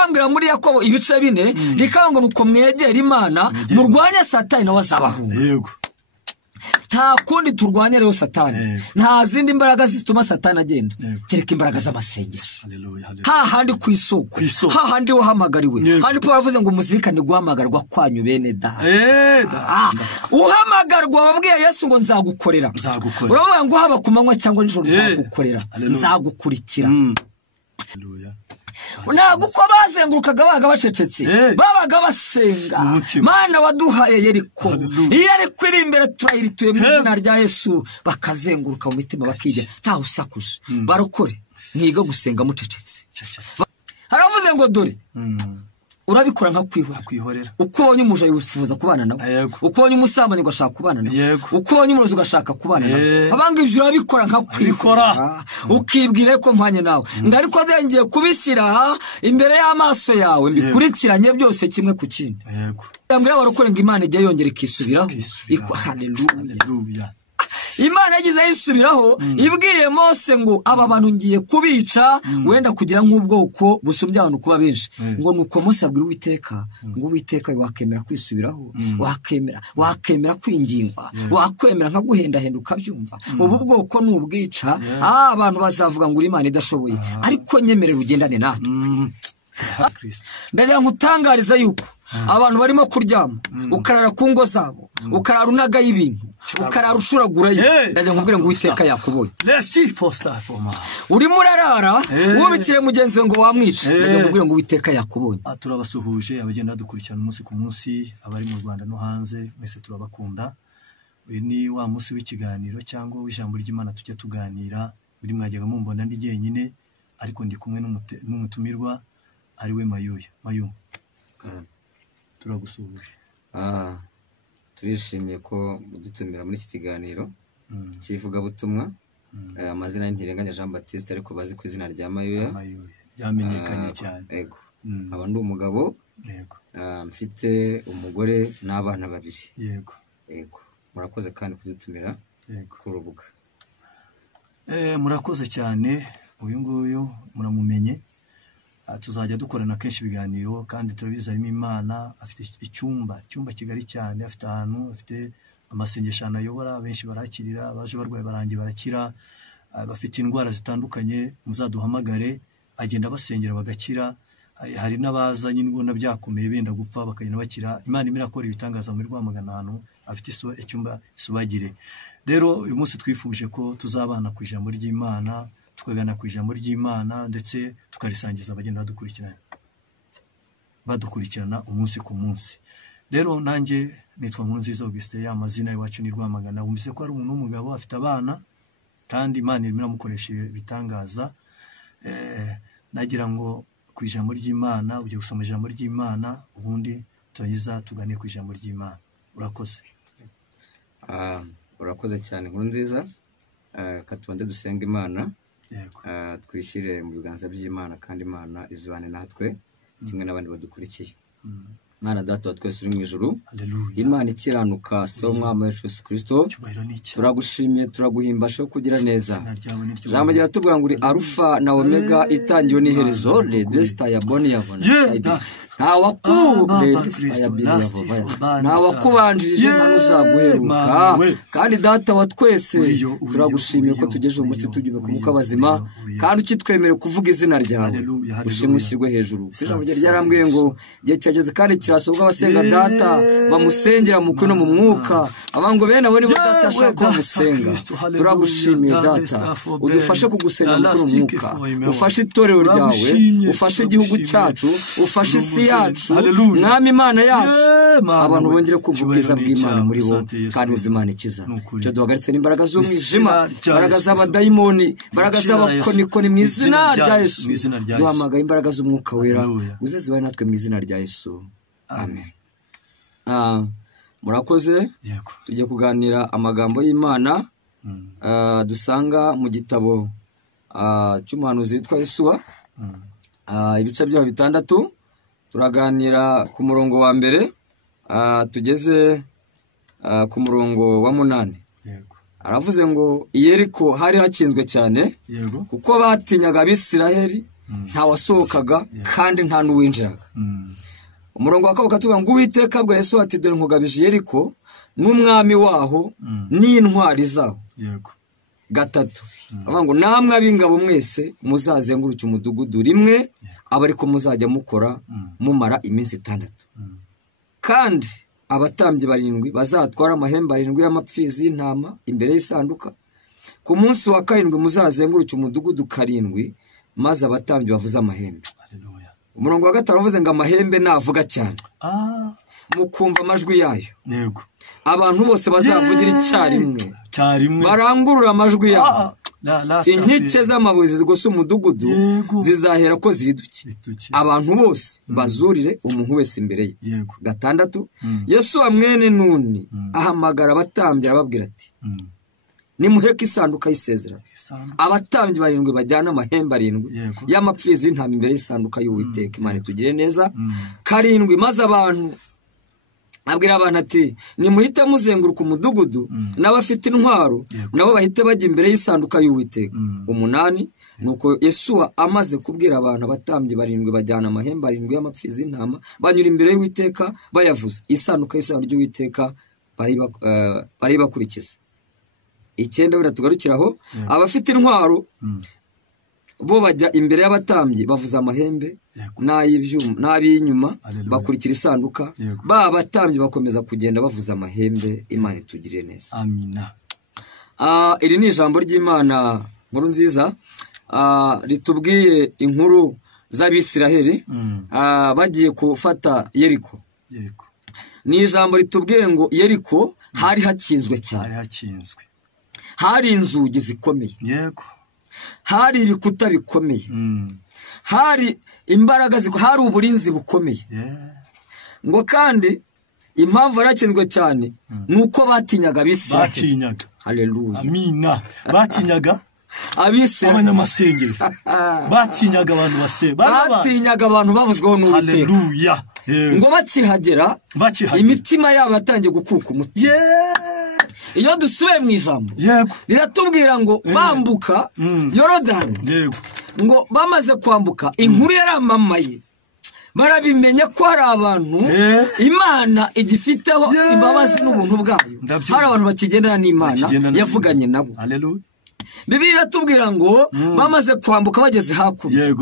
rikambwira muri Yakobo ibice 4 rikanga nuko mwegera Imana murwanya Satani nawe azabaho. Yego. Nta kundi turwanya rero Satani. Nta zindi imbaraga zituma Satani agenda. Kereka imbaraga z'amasengesho. Ha handi ku isoko. Ha handi uhamagariwe. Handi Paul avuze ngo muzirikane guhamagarwa kwanyu bene da. Uhamagarwa wabwiye Yesu ngo nzagukorera. Uravuga ngo haba kumanywa cyangwa nijoro nzagukorera. Nzagukurikira. Haleluya. Unaga uko bazengurukaga baga bacecetse babaga basenga Mana waduhaye Yeriko Yeriko iri imbere turayirituye mu izina rya Yesu bakazenguruka mu mitima bakijya nta usakuje barokore mwiga gusenga mucecetse. Haravuze ngo dore urabikora nka kwihorera ukubonye umuja yufuza kubana nawe ukubonye umusambanyi ugashaka kubana nawe ukubonye umurozi ugashaka kubana nawe abanga ivyo urabikora nka kwikora ukibwire ko mpanye nawe ndariko dengiye kubishyira imbere y'amaso yawe mbikurikiranye byose kimwe ku kindi. Yambwira barokore ngo Imana ijya yongera ikisubiraho. Haleluya. Imana yagize yisubiraho ibwiye Mose ngo aba bantu ngiye kubica wenda kugira nk'ubwoko busumbya abantu kuba benshi ngo nuko Mose abwira Uwiteka ngo Uwiteka wakemera kwisubiraho wakemera kwingingwa wakwemera nka guhendahenda ukabyumva ubu bwoko n'ubwica abantu bazavuga ngo Imana idashoboye ariko nyemerera ugendane natwe. Ndagira nkutangariza yuko abantu barimo kuryama ukarara ku ngo zabo ukarara unaga y'ibintu ukarara ucuragurayo ndagira nkubwire ngo Uwiteka yakubonye. Urimo urarara wubikire mugenzi we ngo wamwica ndagira nkubwire ngo Uwiteka yakubonye. Turabasuhuje abagenda dukurikirana umunsi ku munsi abari mu Rwanda no hanze mwese turabakunda. Uyu ni wa munsi w'ikiganiro cyangwa w'ijambo ry'Imana tujya tuganira buri mwajyaga mumbona ndi jyenyine ariko ndi kumwe n'umutumirwa ari we Mayuya. Turagusuhuje. Turishimiye ko dutumira muri iki kiganiro kivuga butumwa amazina y'Intirenganya Jean Baptiste ariko bazi ku izina rya Mayuya yamenyekanye cyane. Yego. Aba ndi umugabo. Yego. Mfite umugore n'abana 2. Yego. Yego. Murakoze kandi kudutumira ku rubuga. Murakoze cyane uyu nguyu muramumenye. Tuzajya dukorana kenshi ibiganiro kandi turabiza arimo Imana afite icyumba kigari cyane afite ahantu afite amasengesho anayobora benshi barakirira baje barwaye barangi barakira bafite indwara zitandukanye muzaduhamagare agenda basengera bagakira. Hari n'abaza nyine byakomeye benda gupfa bakagenda bakira. Imana imirakora ibitangaza muri Rwamagana ahantu afite icyumba subagire. Rero uyu munsi twifuje ko tuzabana ku ijambo ry'Imana tukagana ku ijambo ry'Imana ndetse tukarisangiza abagenda badukurikirana umunsi ku munsi. Rero nanjye nitwa Nkurunziza Augustin amazina yacu ni Rwamagana. Wumvise ko ari umuntu w'umugabo afite abana kandi Imana irimo iramukoresha ibitangaza. Nagira ngo ku ijambo ry'Imana ujye gusoma ijambo ry'Imana ubundi tuyiza tugane ku ijambo ry'Imana. Urakoze. Urakoze cyane Nkurunziza. Katubanze dusenga Imana. Twishyire mu biganza by'Imana kandi Imana izibane natwe kimwe n'abandi badukurikiye. Mana Data wa twese uri mu ijuru, Imana ikiranuka so umwami wacu Yesu Kristo, turagushimiye turaguhimbasha kugira neza. Jambo rya tubwira ngo uri Alpha na Omega itangiyo n'iherezo le desta ya boni yabona. Nta wakubanjirije nta n'uzaguheruka kandi Data wa twese turagushimiye ko tugeje umunsi tugiye kubuka bazima kandi ukitwemere kuvuga izina ryawe ushimushyirwe hejuru. Ijambo ryarambwiye ngo gihe cyageze kandi kirasobwa abasenga Data bamusengera mu kuno mu mwuka abango bene abo nibo Data ashaka musenga. Turagushimiye Data udufashe kugusenga mu kuno mwuka ufashe itorero ryawe ufashe igihugu cyacu ufashe isi yacu mwami Imana yacu abantu bongere kumva ubwiza bw'Imana muri bo kandi ubw'Imana ikiza. Cyo duhagaritse n'imbaraga z'umwijima imbaraga z'abadayimoni imbaraga z'abakonikoni mu izina rya Yesu duhamagaye imbaraga z'umwuka wera uzezibane natwe mu izina rya Yesu. Amen. Murakoze. Tujye kuganira amagambo y'Imana dusanga mu gitabo cy'umuhanuzi witwa Yosuwa ibice byaho 6. Turaganira ku murongo wa mbere tugeze ku murongo wa 8. Aravuze ngo Yeriko hari hakinzwe cyane kuko batinyaga Abisiraheli nta wasohokaga kandi nta n'uwinjiraga. Umurongo wa 2 tuvuga ngo Uwiteka abwira Yesu ati dore nkugabije Yeriko n'umwami waho n'intwari zaho. Yego. 3 avuga ngo namwe ab'ingabo mwese muzazenguruka umudugudu rimwe abariko muzajya mukora mumara iminsi 6. Kandi abatambyi 7 bazatwara amahembe 7 y'amapfizi y'intama imbere y'isanduka. Ku munsi wa 7 muzazenguruka umudugudu 7 maze abatambyi bavuza amahembe. Haleluya. Umurongo wa 5 uvuze ngo amahembe navuga cyane. Mukumva amajwi yayo. Yego. Abantu bose bazavugira icyarimwe. Barangurura amajwi yabo. Inkike z'amabuye zigose umudugudu zizahera ko ziriduke. Abantu bose bazurire umuntu wese imbere ye. 6 Yesu mwene Nuni ahamagara abatambyi ababwira ati nimuheke isanduka y'isezerano. Abatambyi 7 bajyana amahembe 7 y'amapfizi y'intama imbere y'isanduka y'Uwiteka. Imana tugire neza. 7 maze abantu abwira abantu ati nimuhite muzenguruka umudugudu n'abafite intwaro nabo bahite bajya imbere y'isanduka y'Uwiteka. 8 nuko Yesu amaze kubwira abantu abatambyi 7 bajyana amahembe 7 y'amapfizi y'intama banyura imbere y'Uwiteka bayavuza. Isanduka y'isezerano ry'Uwiteka bari bakurikiza. 9 biratugarukiraho abafite intwaro bo bajya imbere y'abatambyi bavuza amahembe n'ay'ibyuma n'ab'inyuma bakurikira isanduka. Ba abatambyi bakomeza kugenda bavuza amahembe. Imana itugirire neza. Amina. Iri ni ijambo ry'Imana nkuru nziza ritubwiye inkuru z'Abisiraheli bagiye gufata Yeriko. Ni ijambo ritubwiye ngo Yeriko hari hakinzwe cyane. Hari inzugi zikomeye. Yego. Hari ibikuta bikomeye. Hari imbaraga hari uburinzi bukomeye. Ngo kandi impamvu yarakinzwe cyane nuko batinyaga Abisiraheli. Batinyaga. Haleluya. Amina. Batinyaga Abisiraheli. Abanyamasengero. Batinyaga abantu base. Batinyaga abantu bavuzweho n'Uwiteka. Haleluya. Ngo bakihagera imitima yabo yatangiye gukuka umutima. Iyo dusubiye mu ijambo riratubwira ngo bambuka Yorodani. Ngo bamaze kwambuka inkuru yaramamaye barabimenya ko hari abantu Imana igifiteho imbabazi n'ubuntu bwayo. Hari abantu bakigendana n'Imana yavuganye nabo. Bibiliya iratubwira ngo bamaze kwambuka bageze hakurya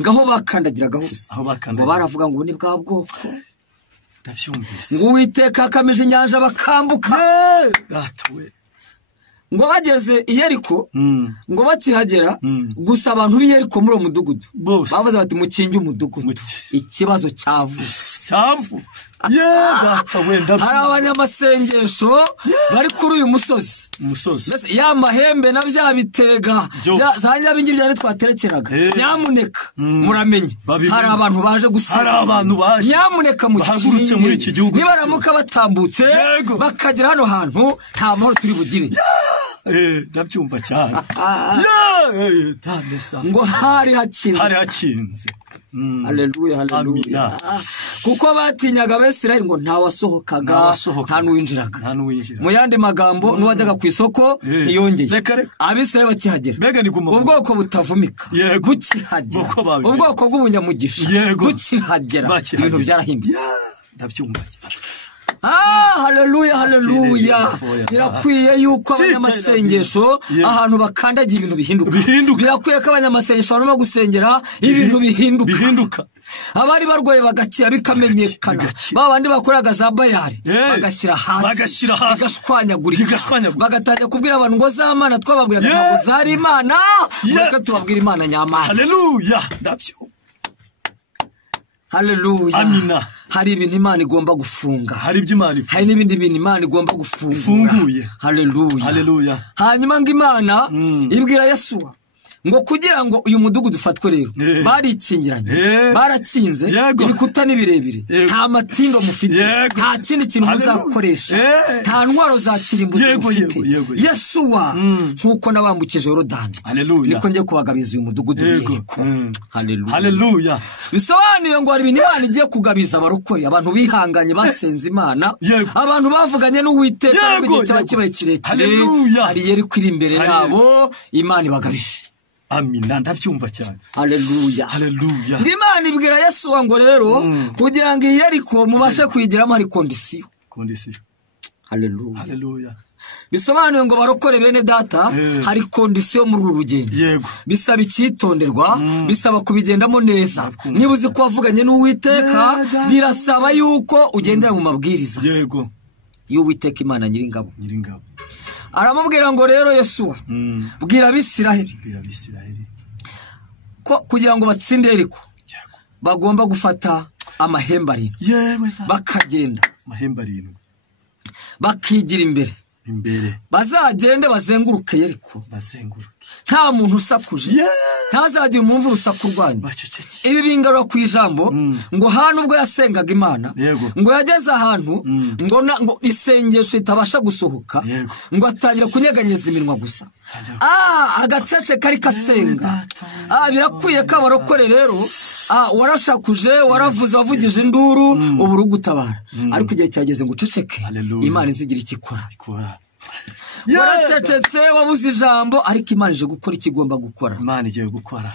ngaho bakandagiraga hose ngo baravuga ngo ni bwa bwoko ngo Uwiteka akamije inyanja bakambuka. Ngo bageze i Yeriko ngo bakihagera gusa abantu b'i Yeriko muri uwo mudugudu bavuze bati mukinge umudugudu ikibazo cyavu. Hari abanyamasengesho bari kuri uyu musozi. Ya mahembe na bya bitega za nyabingi byane twaterekeraga. Nyamuneka muramenye hari abantu baje gusenga. Nyamuneka bahagurutse muri iki gihugu. Nibaramuka batambutse bakagera hano hantu nta mahoro turi bugire. Ndabyumva cyane. Ngo hari hakinze. Haleluya, haleluya. Kuko batinyaga Abisiraheli ngo nta wasohokaga nta n'uwinjiraga. Mu yandi magambo n'uwajyaga ku isoko ntiyongeye. Abisiraheli bakihagera ubwoko butavumika bukihagera, ubwoko bw'ubunyamugisha bukihagera, ibintu byarahindutse. Ndabyumva. Haleluya, haleluya. Birakwiye yuko abanyamasengesho ahantu bakandagira ibintu bihinduka. Birakwiye ko abanyamasengesho barimo gusengera ibintu bihinduka. Abari barwaye bagakira bikamenyekana. Babandi bakoraga za Bayali bagashyira hasi bagashwanyagurika bagatangira kubwira abantu ngo za Mana twababwiraga ntabwo zari Imana, reka tubabwira Imana nyamana. Haleluya. Ndabyumva. Haleluya. Amina. Hari ibintu Imana igomba gufunga. Hari iby'Imana. Hari n'ibindi bintu Imana igomba gufunga. Funguye. Haleluya. Haleluya. Hanyuma ngo Imana ibwira Yesu ngo kugira ngo uyu mudugudu ufatwe rero barikingiranye barakinze ibikuta nibirebire nta matindo mufite nta kindi kintu muzakoresha nta ntwaro za kirimbuzi mufite. Yesu nkuko nabambukije Yorodani niko ngiye kubagabiza uyu mudugudu. Haleluya. Haleluya. Bisobanuye ngo hari ibintu Imana igiye kugabiza abarokore, abantu bihanganye basenze Imana, abantu bavuganye n'Uwiteka igihe cyaba kibaye kirekire. Hari Yeriko iri imbere yabo Imana ibagabije. amina ndabyumva cyane. Haleluya. Haleluya. Imana ibwira Yesuwa ngo rero kugira ngo Yeriko mubashe kuyigiramo hari kondisiyo. Haleluya. Haleluya. Bisobanuye ngo barokore bene data hari kondisiyo muri uru rugendo. Yego. Bisaba icyitonderwa, bisaba kubigendamo neza. Niba uzi ko wavuganye n'Uwiteka birasaba yuko ugendera mu mabwiriza. Yego. Y'Uwiteka Imana Nyiringabo. Nyiringabo. Aramubwira ngo rero Yesuwa bwira Abisiraheli ko kugira ngo batsinde Yeriko bagomba gufata amahembe arindwi. Yewe. Bakagenda amahembe arindwi. Bakigira imbere. Bazagende bazenguruke Yeriko. Nta muntu usakuje. Ntazajye umwumva urusaku rwanyu. Ibi bingarura ku ijambo ngo hano ubwo yasengaga Imana ngo yageze ahantu ngo isengesho itabasha gusohoka ngo atangira kunyeganyeza iminwa gusa. Agacece kari kasenga. Birakwiye ko abarokore rero warashakuje waravuze wavugije induru uburu gutabara. Ariko igihe cyageze ngo uceceke Imana izigira ikikora. Waracecetse wabuze ijambo ariko Imana ije gukora ikigomba gukora. Imana igiye gukora.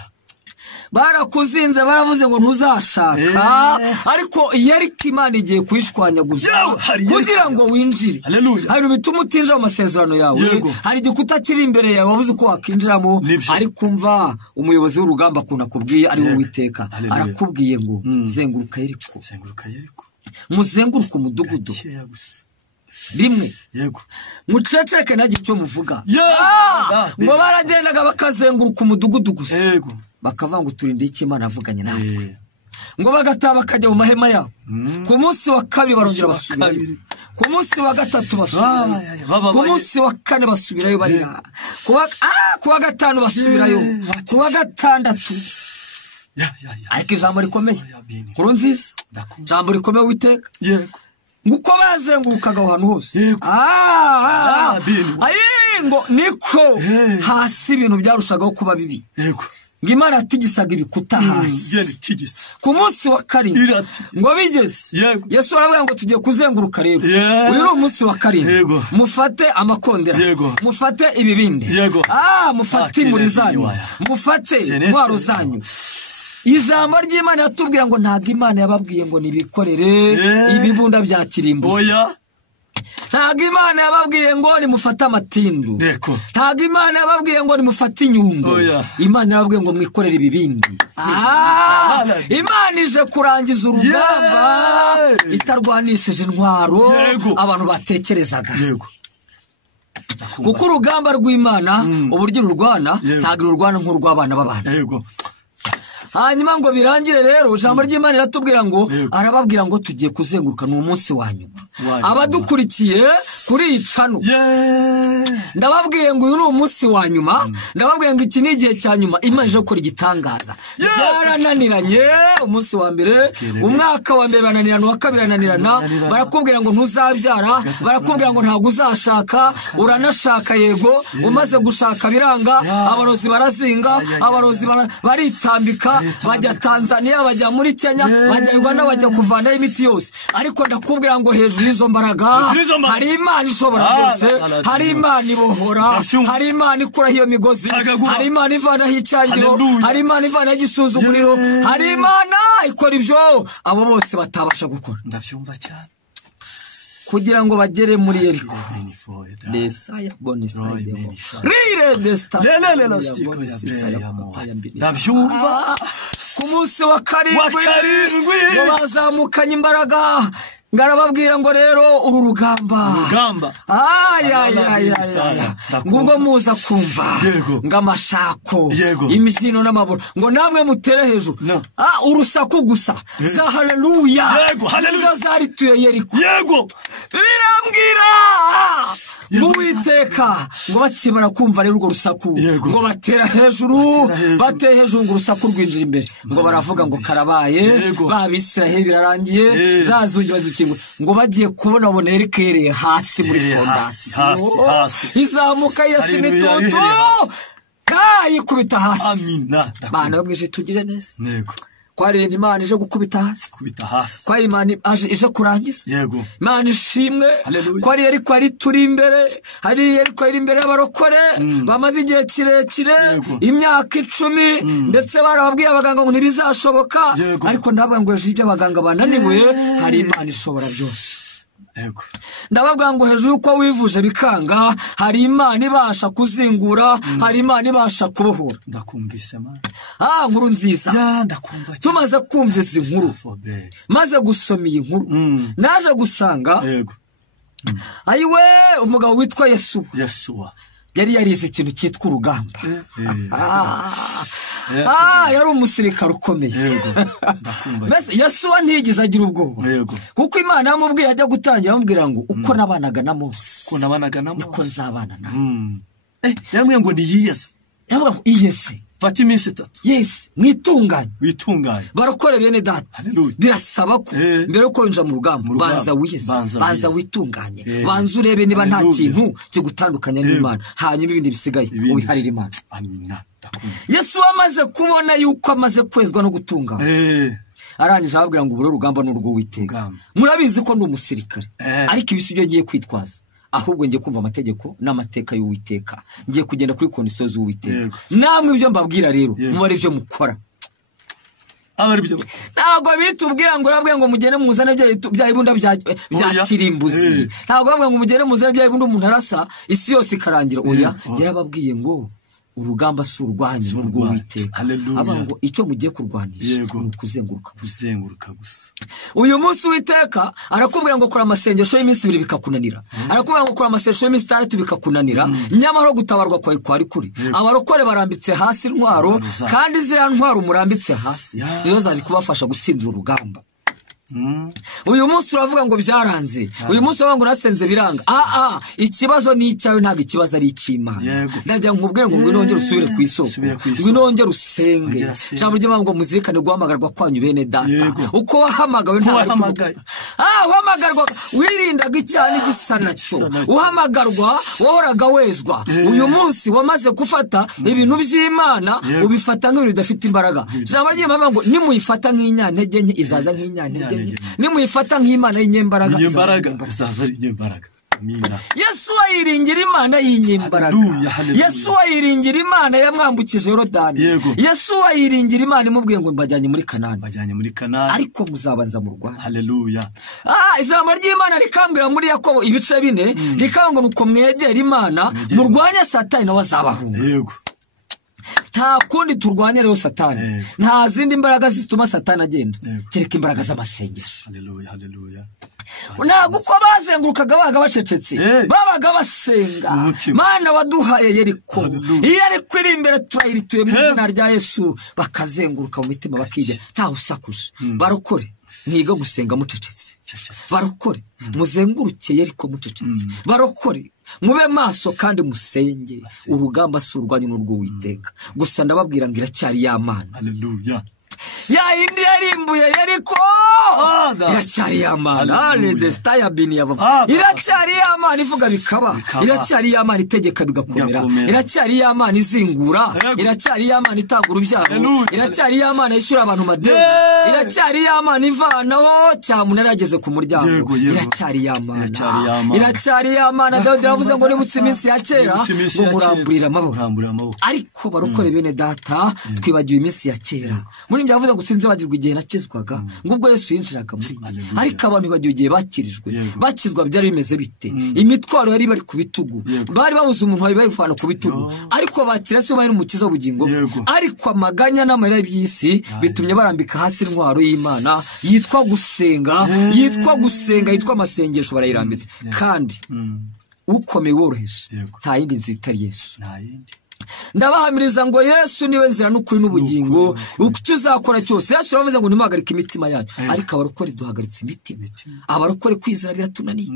Barakuzinze baravuze ngo ntuzashaka ariko Yeriko Imana igiye kwishwanyaguza kugira ngo winjire. Hari bituma utinjira mu masezerano yawe. Hari igikuta kiri imbere yawe wabuze uko wakinjiramo ariko umva umuyobozi w'urugamba kuna kubwiye ari Uwiteka arakubwiye ngo zenguruka Yeriko. Muzenguruka umudugudu rimwe. Yego. Muceceke nagiye cyo muvuga. Ngo baragendaga bakazenguruka umudugudu gusa. Yego. Bakavanga ngo turinde iki Imana avuganye nawe. Ngo bagataha bakajya mu mahema yabo. Ku munsi wa kabiri barongera basubirayo. Ku munsi wa gatatu basubirayo. Ku munsi wa kane basubirayo bari. Ku wa gatanu basubirayo. Ku wa gatandatu. Ariko ijambo rikomeye. Nkuru nziza. Ijambo rikomeye Uwiteka. Yego. Nguko bazengurukaga ahantu hose. Ngo niko hasi ibintu byarushagaho kuba bibi. Yego. Ngo Imana atigisaga ibikuta hasi. Ku munsi wa karindwi ngo bigeze Yesu aravuga ngo tugiye kuzenguruka rero. Uyu ni umunsi wa karindwi. Mufate amakondera. Mufate ibibindi. Mufate imuri zanyu. Mufate intwaro zanyu. Ijambo ry'Imana yatubwira ngo ntabwo Imana yababwiye ngo nibikorere ibibunda bya kirimbuzi. Ntabwo Imana yababwiye ngo nimufate amatindu. Ntabwo Imana yababwiye ngo nimufate inyundo. Imana yababwiye ngo mwikorere ibibindi. Imana ije kurangiza urugamba itarwanishije intwaro abantu batekerezaga. Kuko urugamba rw'Imana uburyo rurwana ntabwo rurwana nk'urw'abana b'abantu. Hanyuma ngo birangire rero ijambo ry'Imana iratubwira ngo arababwira ngo tugiye kuzenguruka mu munsi wa nyuma. Abadukurikiye kuri icano ndababwiye ngo uyu ni umunsi wa nyuma. Ndababwiye ngo iki ni igihe cya nyuma Imana ije gukora igitangaza. Byarananiranye umunsi wa mbere, umwaka wa mbere bananirana, uwa kabiri bananirana. Barakubwira ngo ntuzabyara, barakubwira ngo ntabwo uzashaka, uranashaka yego, umaze gushaka biranga, abarozi barazinga, abarozi baritambika, bajya Tanzania, bajya muri Kenya, bajya Uganda, bajya kuvanaho imiti yose. Ariko ndakubwira ngo hejuru y'izo mbaraga hari Imana ishobora byose, hari Imana ibohora, hari Imana ikuraho iyo migozi, hari Imana ivanaho icyangiro, hari Imana ivanaho igisuzuguriro, hari Imana ikora ibyo abo bose batabasha gukora. Ndabyumva cyane. Kugira ngo bagere muri Yeriko. Ndabyumva. Ku munsi wa karindwi ngo bazamukanye imbaraga. Ngarababwira ngo rero uru rugamba ngubwo muza kumva ngamashako imizino n'amaboro ngo namwe mutere hejuru urusaku gusa za haleluya zarituye Yeriko birambwira Uwiteka ngo bakimara kumva rero urwo rusaku ngo batera hejuru bateye hejuru ngo urusaku rwinjira imbere ngo baravuga ngo karabaye babisiraheli birarangiye zazungi bazikingo ngo bagiye kubona bona Yeriko yereye hasi muri fondasiyo izamuka yasimitutu yikubita hasi. Bana bamwije tugire neza ko ari Imana ije gukubita hasi ko ari Imana ije kurangiza Imana ishimwe ko ari ariko ari turi imbere hari ariko ari imbere y'abarokore bamaze igihe kirekire imyaka 10 ndetse barababwiye abaganga ngo ntibizashoboka ariko ndavuga ngo ejo ibyo abaganga bananiwe hari Imana ishobora byose ndababwira ngo hejuru uko wivuje bikanga hari Imana ibasha kuzingura hari Imana ibasha kubohora ndakumvise Mana nkuru nziza ndakumva tumaze kumvise inkuru maze gusoma iyi nkuru naje gusanga ayiwe umugabo witwa Yesuwa yari yarize ikintu cyitwa urugamba yari umusirikare ukomeye mbese Yesuwa ntiyigeze agira ubwoba kuko Imana yamubwiye ajya gutangira amubwira ngo uko nabanaga na Mose niko nzabana nawe yaramubwiye ngo niyiyese yavuga ngo iyese fata iminsi 3 yes mwitunganye barokore bene data birasaba ko mbere yo kwinjira mu rugamba banza witunganye banza urebe niba nta kintu kigutandukanya n'Imana hanyuma ibindi bisigaye ubiharira Imana amina Yesu amaze kubona yuko amaze kwezwa no gutungana arangije ababwira ngo uburo rugamba n'urwo Uwiteka murabizi ko ndi umusirikare ariko ibisibyo ngiye kwitwaza ahubwo ngiye kumva amategeko n'amateka y'Uwiteka ngiye kugenda kuri kondisiyo z'Uwiteka namwe ibyo mbabwira rero mubare ibyo mukora ntabwo bitubwira ngo urabwe ngo mugene muzane bya ibunda bya kirimbuzi ntabwo bamwe ngo mugene muzane bya ibunda umuntu arasa isi yose ikarangira oya yarababwiye ngo urugamba si urwanyu n'urwo Uwiteka abantu icyo mugiye kurwanisha ni kuzenguruka gusa uyu munsi Uwiteka arakubwira ngo kora amasengesho y'iminsi 2 bikakunanira arakubwira ngo kora amasengesho y'iminsi 3 bikakunanira nyamara gutabarwa kwawe kwari kuri abarokore barambitse hasi intwaro kandi zira ntwaro murambitse hasi nizo zaje kubafasha gutsindira urugamba uyu munsi uravuga ngo byaranze uyu munsi uravuga ngo nasenze biranga ikibazo ni icyawe ntabwo ikibazo ari icy'Imana najya nkubwire ngo nongere usubire ku isoko nongere usenge cyangwa ujye ngo muzirikane guhamagarwa kwanyu bene data uko wahamagawe uhamagarwa wirindaga icyaha n'igisa nacyo uhamagarwa wahoraga wezwa uyu munsi wamaze gufata ibintu by'Imana ubifata nk'ibintu bidafite imbaraga cyangwa ry'Imana ngo nimuyifata nk'inyantege nke izaza nk'inyantege nimuyifata nk'Imana y'inyembaraga izaza ari inyembaraga Yesu ayiringira Imana y'inyembaraga Yesu ayiringira Imana yamwambukije Yorodani Yesu ayiringira Imana imubwiye ngo mbajyanye muri Kanani ariko muzabanza mu Rwanda haleluya ijambo ry'Imana rikambwira muri Yakobo ibice 4 rikanga nuko mwegera Imana murwanya Satani nawe azabahunga nta kundi turwanya rero Satani nta zindi imbaraga zituma Satani agenda kereka imbaraga z'amasengesho haleluya ntabwo uko bazengurukaga babaga bacecetse babaga basenga Mana waduhaye Yeriko iyo ariko iri imbere turayirituye mu izina rya Yesu bakazenguruka mu mitima bakijya ntawe usakuje barokore mwiga gusenga mucecetse barokore muzenguruke Yeriko mucecetse barokore mube maso kandi musenge urugamba si urwanyu n'urwo Uwiteka gusa ndababwira ngo iracyari y'Imana haleluya ya indi yarimbuye Yeriko iracyari y'Imana destaya bini yava iracyari y'Imana ivuga bikaba iracyari y'Imana itegeka bigakomera iracyari y'Imana izingura iracyari y'Imana itanga urubyaro iracyari y'Imana yishyura abantu madeni iracyari y'Imana ivanaho cyamuna yarageze ku muryango iracyari y'Imana Dawidi yavuze ngo nibutse iminsi ya kera ngo muramburira amaboko ariko barokore bene data twibagiwe iminsi ya kera muri byavuze ngo sinze bagirwa igihe nakizwaga ngo ubwo Yesu yinjiraga muri ariko abantu bagiye igihe bakizwa byari bimeze bite imitwaro yari bari ku bitugu bari babuze umuntu wari bayivana ku bitugu ariko bakira se bari mu kiza ubugingo ariko amaganya n'amarira by'isi bitumye barambika hasi intwaro y'Imana yitwa gusenga amasengesho barayirambitse kandi ukomeye woroheje nta yindi nzitari Yesu ndabahamiriza ngo Yesu niwe nzira n'ukuri n'ubugingo uko uzakora cyose Yesu yavuze ngo nimuhagarike imitima yanyu ariko abarokore duhagaritse imitima abarokore kwizera biratunaniye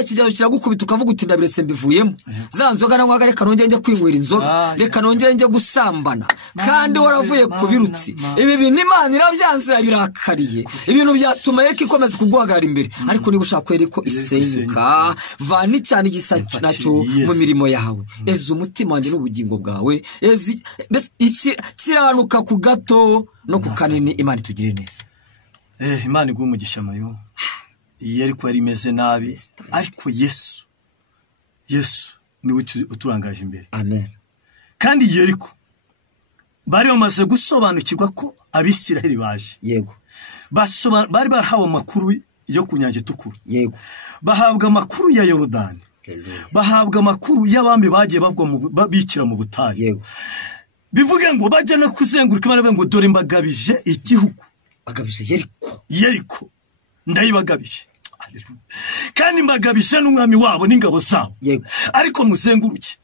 ikijyaho kiragukubita ukavuga uti ndabiretse mbivuyemo, za nzoga nanywaga reka nongere njye kwinywera inzoga, reka nongere njye gusambana, kandi waravuye ku birutsi. Ibi bintu Imana irabyanze irabirakariye, ibintu byatuma Yeriko ikomeza kuguhagarara imbere. Ariko niba ushaka Yeriko isenyuka, vana cyane igisa nacyo mu mirimo yawe, eza umutima wanjye n'ubugingo bwawe, kiranuka ku gato no ku kanini. Imana itugire neza. Imana iguhe umugisha mayo. Yeriko yari imeze nabi, ariko Yesu niwe uturangaje imbere. Amen. Kandi Yeriko bari bamaze gusobanukirwa ko Abisiraheli baje. Yego. Bari bahawe amakuru yo ku Nyanja Itukura. Yego. Bahabwa amakuru ya Yorodani. Bahabwa amakuru y'abami bagiye bikira mu butayu. Yego. Bivuge ngo bajya no kuzenguruka Imana ngo dore mbagabije igihugu. Bagabije Yeriko. Ndayibagabije. Kandi mbagabije n'umwami wabo n'ingabo zabo. Yego. Ariko muzenguruke.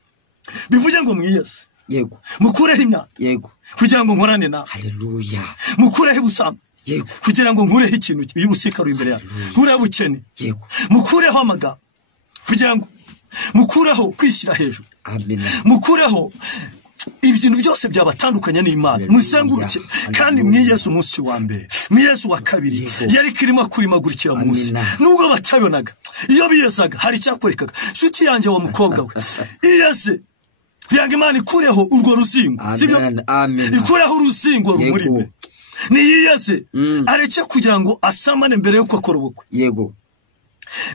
Bivuge ngo mwiyeze. Yego. Mukureho imyaka. Yego. Kugira ngo nkorane nawe. Haleluya. Mukureho ubusamba. Yego. Kugira ngo nkureho ikintu y'ubusikaro imbere yawe. Nkureho ubukene. Yego. Mukureho amagambo. Kugira ngo mukureho kwishyira hejuru. Amen. Mukureho ibintu byose byabatandukanya n'Imana. Muzenguruke kandi mwiyesu umunsi wa mbere, mwiyesu wa kabiri yari kirimo kurimagurikira munsi. Nubwo batabonaga, iyo biyezaga hari cyakwerekaga. Shuti yanjye wa mukobwa we. Iyeze byanga Imana ikureho urwo ruzingo. Sibyo? Amen. Ikureho uruzingo rumurime. Ni yiyeze areke kugira ngo asamane mbere yuko akora ubukwe. Yego.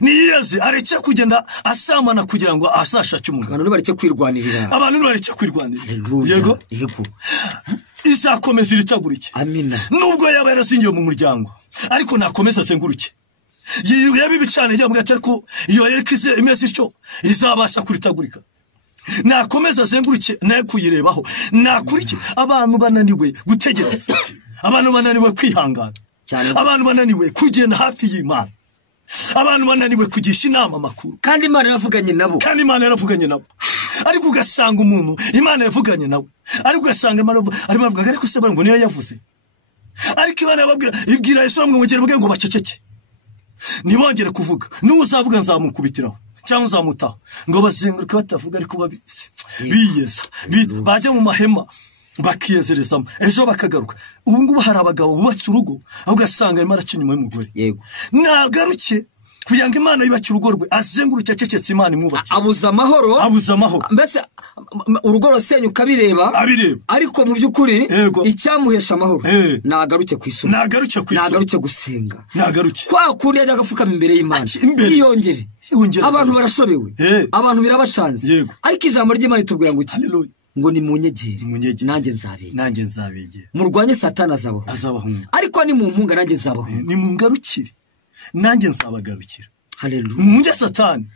Ni yiyeze areke kugenda asamana kugira ngo asashake umugabo. Abantu bareke kwirwanirira. Abantu bareke kwirwanirira. Yego. Yego. Izakomeza iritagurike. Amina. Nubwo yaba yarasingiye mu muryango, ariko nakomeza asenguruke. Yabibicane cyangwa ariko iyo yekize imeze cyo izabasha kuritagurika. Nakomeza azenguruke naye kuyirebaho. Nakurike abantu bananiwe gutegereza. Abantu bananiwe kwihangana. Abantu bananiwe kugenda hafi y'Imana. Abantu bananiwe kugisha inama makuru. Kandi Imana yavuganye nabo. Kandi Imana yaravuganye nabo. Ariko ugasanga umuntu Imana yavuganye nawe. Ariko ugasanga Imana arimo avuga ariko se ngo niyo yavuze. Ariko Imana yababwira ibwira Yesu bamwongera bwe ngo baceceke. Nibongere kuvuga. N'uzavuga nzamukubitiraho. Cyangwa nzamutaho. Ngo bazenguruke batavuga ariko babizi. Biyeza. Baje mu mahema. Bakiyezerezamo ejo bakagaruka. Ubu ngubu hari abagabo bubatse urugo aho ugasanga Imana acinyuma y'umugore. Yego. Nagaruke kugira ngo Imana yubake urugo rwe azenguruke acecetse Imana imwubake. Abuza amahoro. Mbese urugo rusenyuka bireba. Ariko mu by'ukuri icyamuhesha amahoro nagaruke kwisoma. Nagaruke gusenga. Kwa kundi yajya agapfukama imbere y'Imana. Yiyongere. Abantu barashobewe. Abantu birabacanze. Ariko ijambo ry'Imana itubwira ngo iki? Ngo ni munyegere nanjye nzabegera. Murwanye Satani azabahunga. Ariko ni mu mpunga nanjye nzabahunga. Ni mungarukire nanjye nzabagarukira. Haleluya. Munge Satani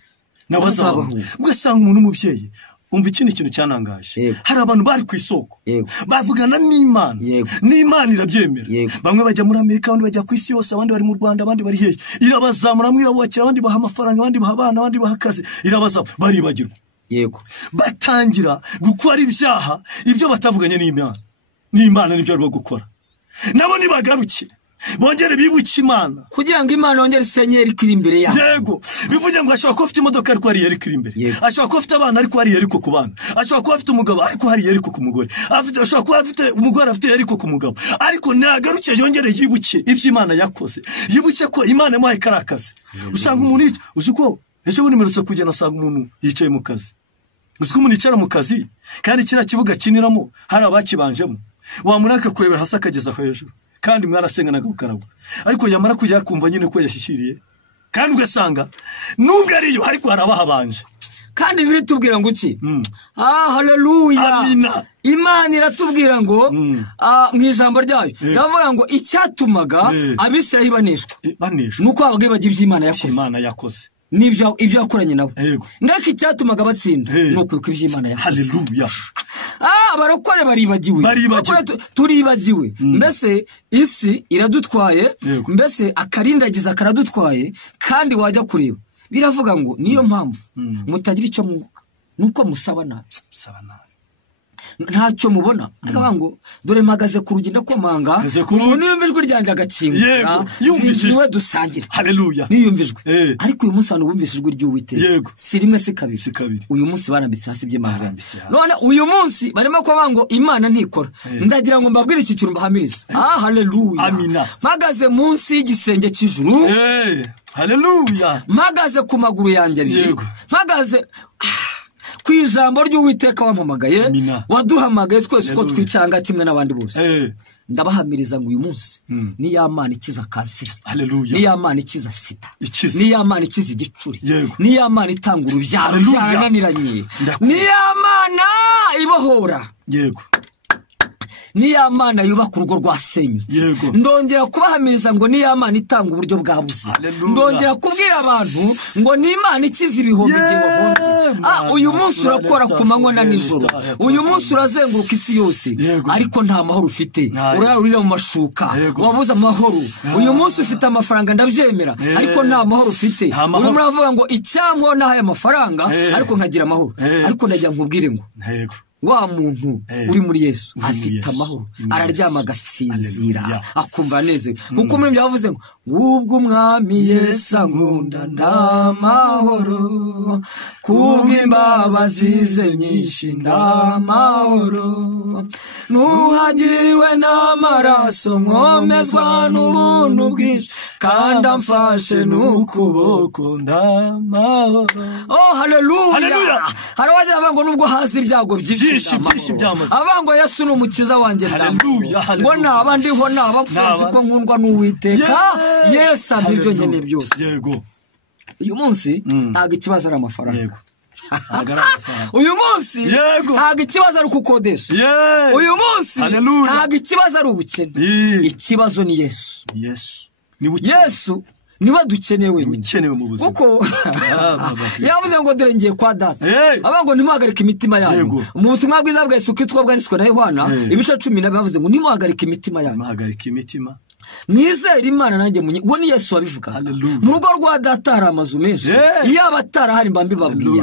nabazabahunga. Ugasanga umuntu umubyeyi umva ikintu cyanangaje. Hari abantu bari ku isoko bavugana n'Imana. N'Imana irabyemera. Bamwe bajya muri Amerika, abandi bajya ku isi yose, abandi bari mu Rwanda, abandi bari hehe. Irabazamura mwirabukira, abandi baha amafaranga, abandi baha abana, abandi baha akazi. Irabazamura baribagirwa. Yego. Batangira gukora ibyaha ibyo batavuganye n'Imana nibyo arimo gukora. Nabo nibagarukire bongere bibuke Imana kugira ngo Imana yongere isenyeri kuri imbere yawe. Yego. Bivuze ngo ashobora kuba afite imodoka ariko hari Yeriko imbere. Ashobora kuba afite abana ariko hari Yeriko ku bana. Ashobora kuba afite umugabo ariko hari Yeriko ku mugore. Ashobora kuba afite umugore afite Yeriko ku mugabo. Ariko nagaruke yongere yibuke ibyo Imana yakoze. Yibuke ko Imana yamuhaye karakaze. Usanga umuntu uzi ko ejo bundi mperutse kugenda asanga umuntu yicaye mu kazi. Uziko umuntu yicara mu kazi kandi kira kibuga kiniramo hari abakibanjemo. Wamuraka kurebera hasi akageza hejuru. Kandi mwarasenganaga gukaragwa. Ariko yamara kujya kumva nyine ko yashishiriye. Kandi ugasanga nubwo ari yo ariko harabahabanje. Kandi biri tubwira ngo iki? Haleluya. Amina. Imana iratubwira ngo mu ijambo ryayo yavuga ngo icyatumaga Abisirayeli baneshwa nuko abagabo bagira ibyo Imana yakoze. Nibyo ibyo yakoranye nabo. Ngaki cyatumaga batsinda nuko ibyo Imana yakoze. Haleluya. Abarokore baribagiwe. Turibagiwe. Mbese isi iradutwaye, mbese akarindagiza karadutwaye, kandi wajya kureba biravuga ngo niyo mpamvu mutagira icyo mwuka nuko musaba nabi. ntacyo mubona akavuga ngo dore mpagaze ku rugi ndakomanga umuntu yumva ijwi ryanjye agakingura niwe dusangira haleluya niyumvijwe ariko uyu munsi abantu bumvise ijwi ry'Uwiteka si rimwe si kabiri uyu munsi barambitse hasi by'Imana none uyu munsi barimo kuvuga ngo Imana ntikora ndagira ngo mbabwire iki kintu mbahamiriza haleluya amina mpagaze munsi y'igisenge cy'ijuru haleluya mpagaze ku maguru yanjye mpagaze ku ijambo ry'Uwiteka wampamagaye waduhamagaye twese uko twicanga kimwe n'abandi bose ndabahamiriza ngo uyu munsi ni ya Mana ikiza kanseri ni ya Mana ikiza sida ni ya Mana ikiza igicuri ni ya Mana itanga urubyaro byananiranye ni ya Mana ibohora yego ni ya Mana yubaka urugo rwasenyutse ndongera kubahamiriza ngo ni ya Mana itanga uburyo bwabuze ndongera kubwira abantu ngo ni Imana ikiza ibihombo by'ibihombo uyu munsi urakora ku manywa na nijoro uyu munsi urazenguruka isi yose ariko nta mahoro ufite urarurira mu mashuka wabuze amahoro uyu munsi ufite amafaranga ndabyemera ariko nta mahoro ufite urimo uravuga ngo icyamwo nahaye amafaranga ariko nkagira amahoro ariko ndagira nkubwire ngo wa muntu uri muri Yesu afite amahoro araryama agasinzira akumva neze kuko muri byavuze ngo ngubwo umwami Yesu ankunda ndamahoro kubw'imbabazi ze nyinshi ndamahoro nuhagiwe n'amaraso nkomezwa n'ubuntu bwinshi kandi amfashe n'ukuboko ndamahoro haleluya hari wagira ngo nubwo hasi ibyago byinshi abango Yesu n'umukiza wanjye haleluya ngo naba ndiho naba mfunze ko nkundwa n'Uwiteka Yesu abivyo nyene byose yego uyu munsi ntabwo ikibazo ari amafaranga uyu munsi ntabwo ikibazo ari kukodesha uyu munsi ntabwo ikibazo ari ubukene ikibazo ni Yesu niba dukeneye wenyine kuko yavuze ngo dore ngiye kwa data abango ntimuhagarike imitima yanyu mu butumwa bwiza bwa Yesu Kristo bwanditswe na Yohana ibice 10 bavuze ngo ntimuhagarike imitima yanyu mwizere Imana nanjye uwo ni Yesu wabivuga mu rugo rwa data hari amazu menshi iyo abatara hari mbambi babwiye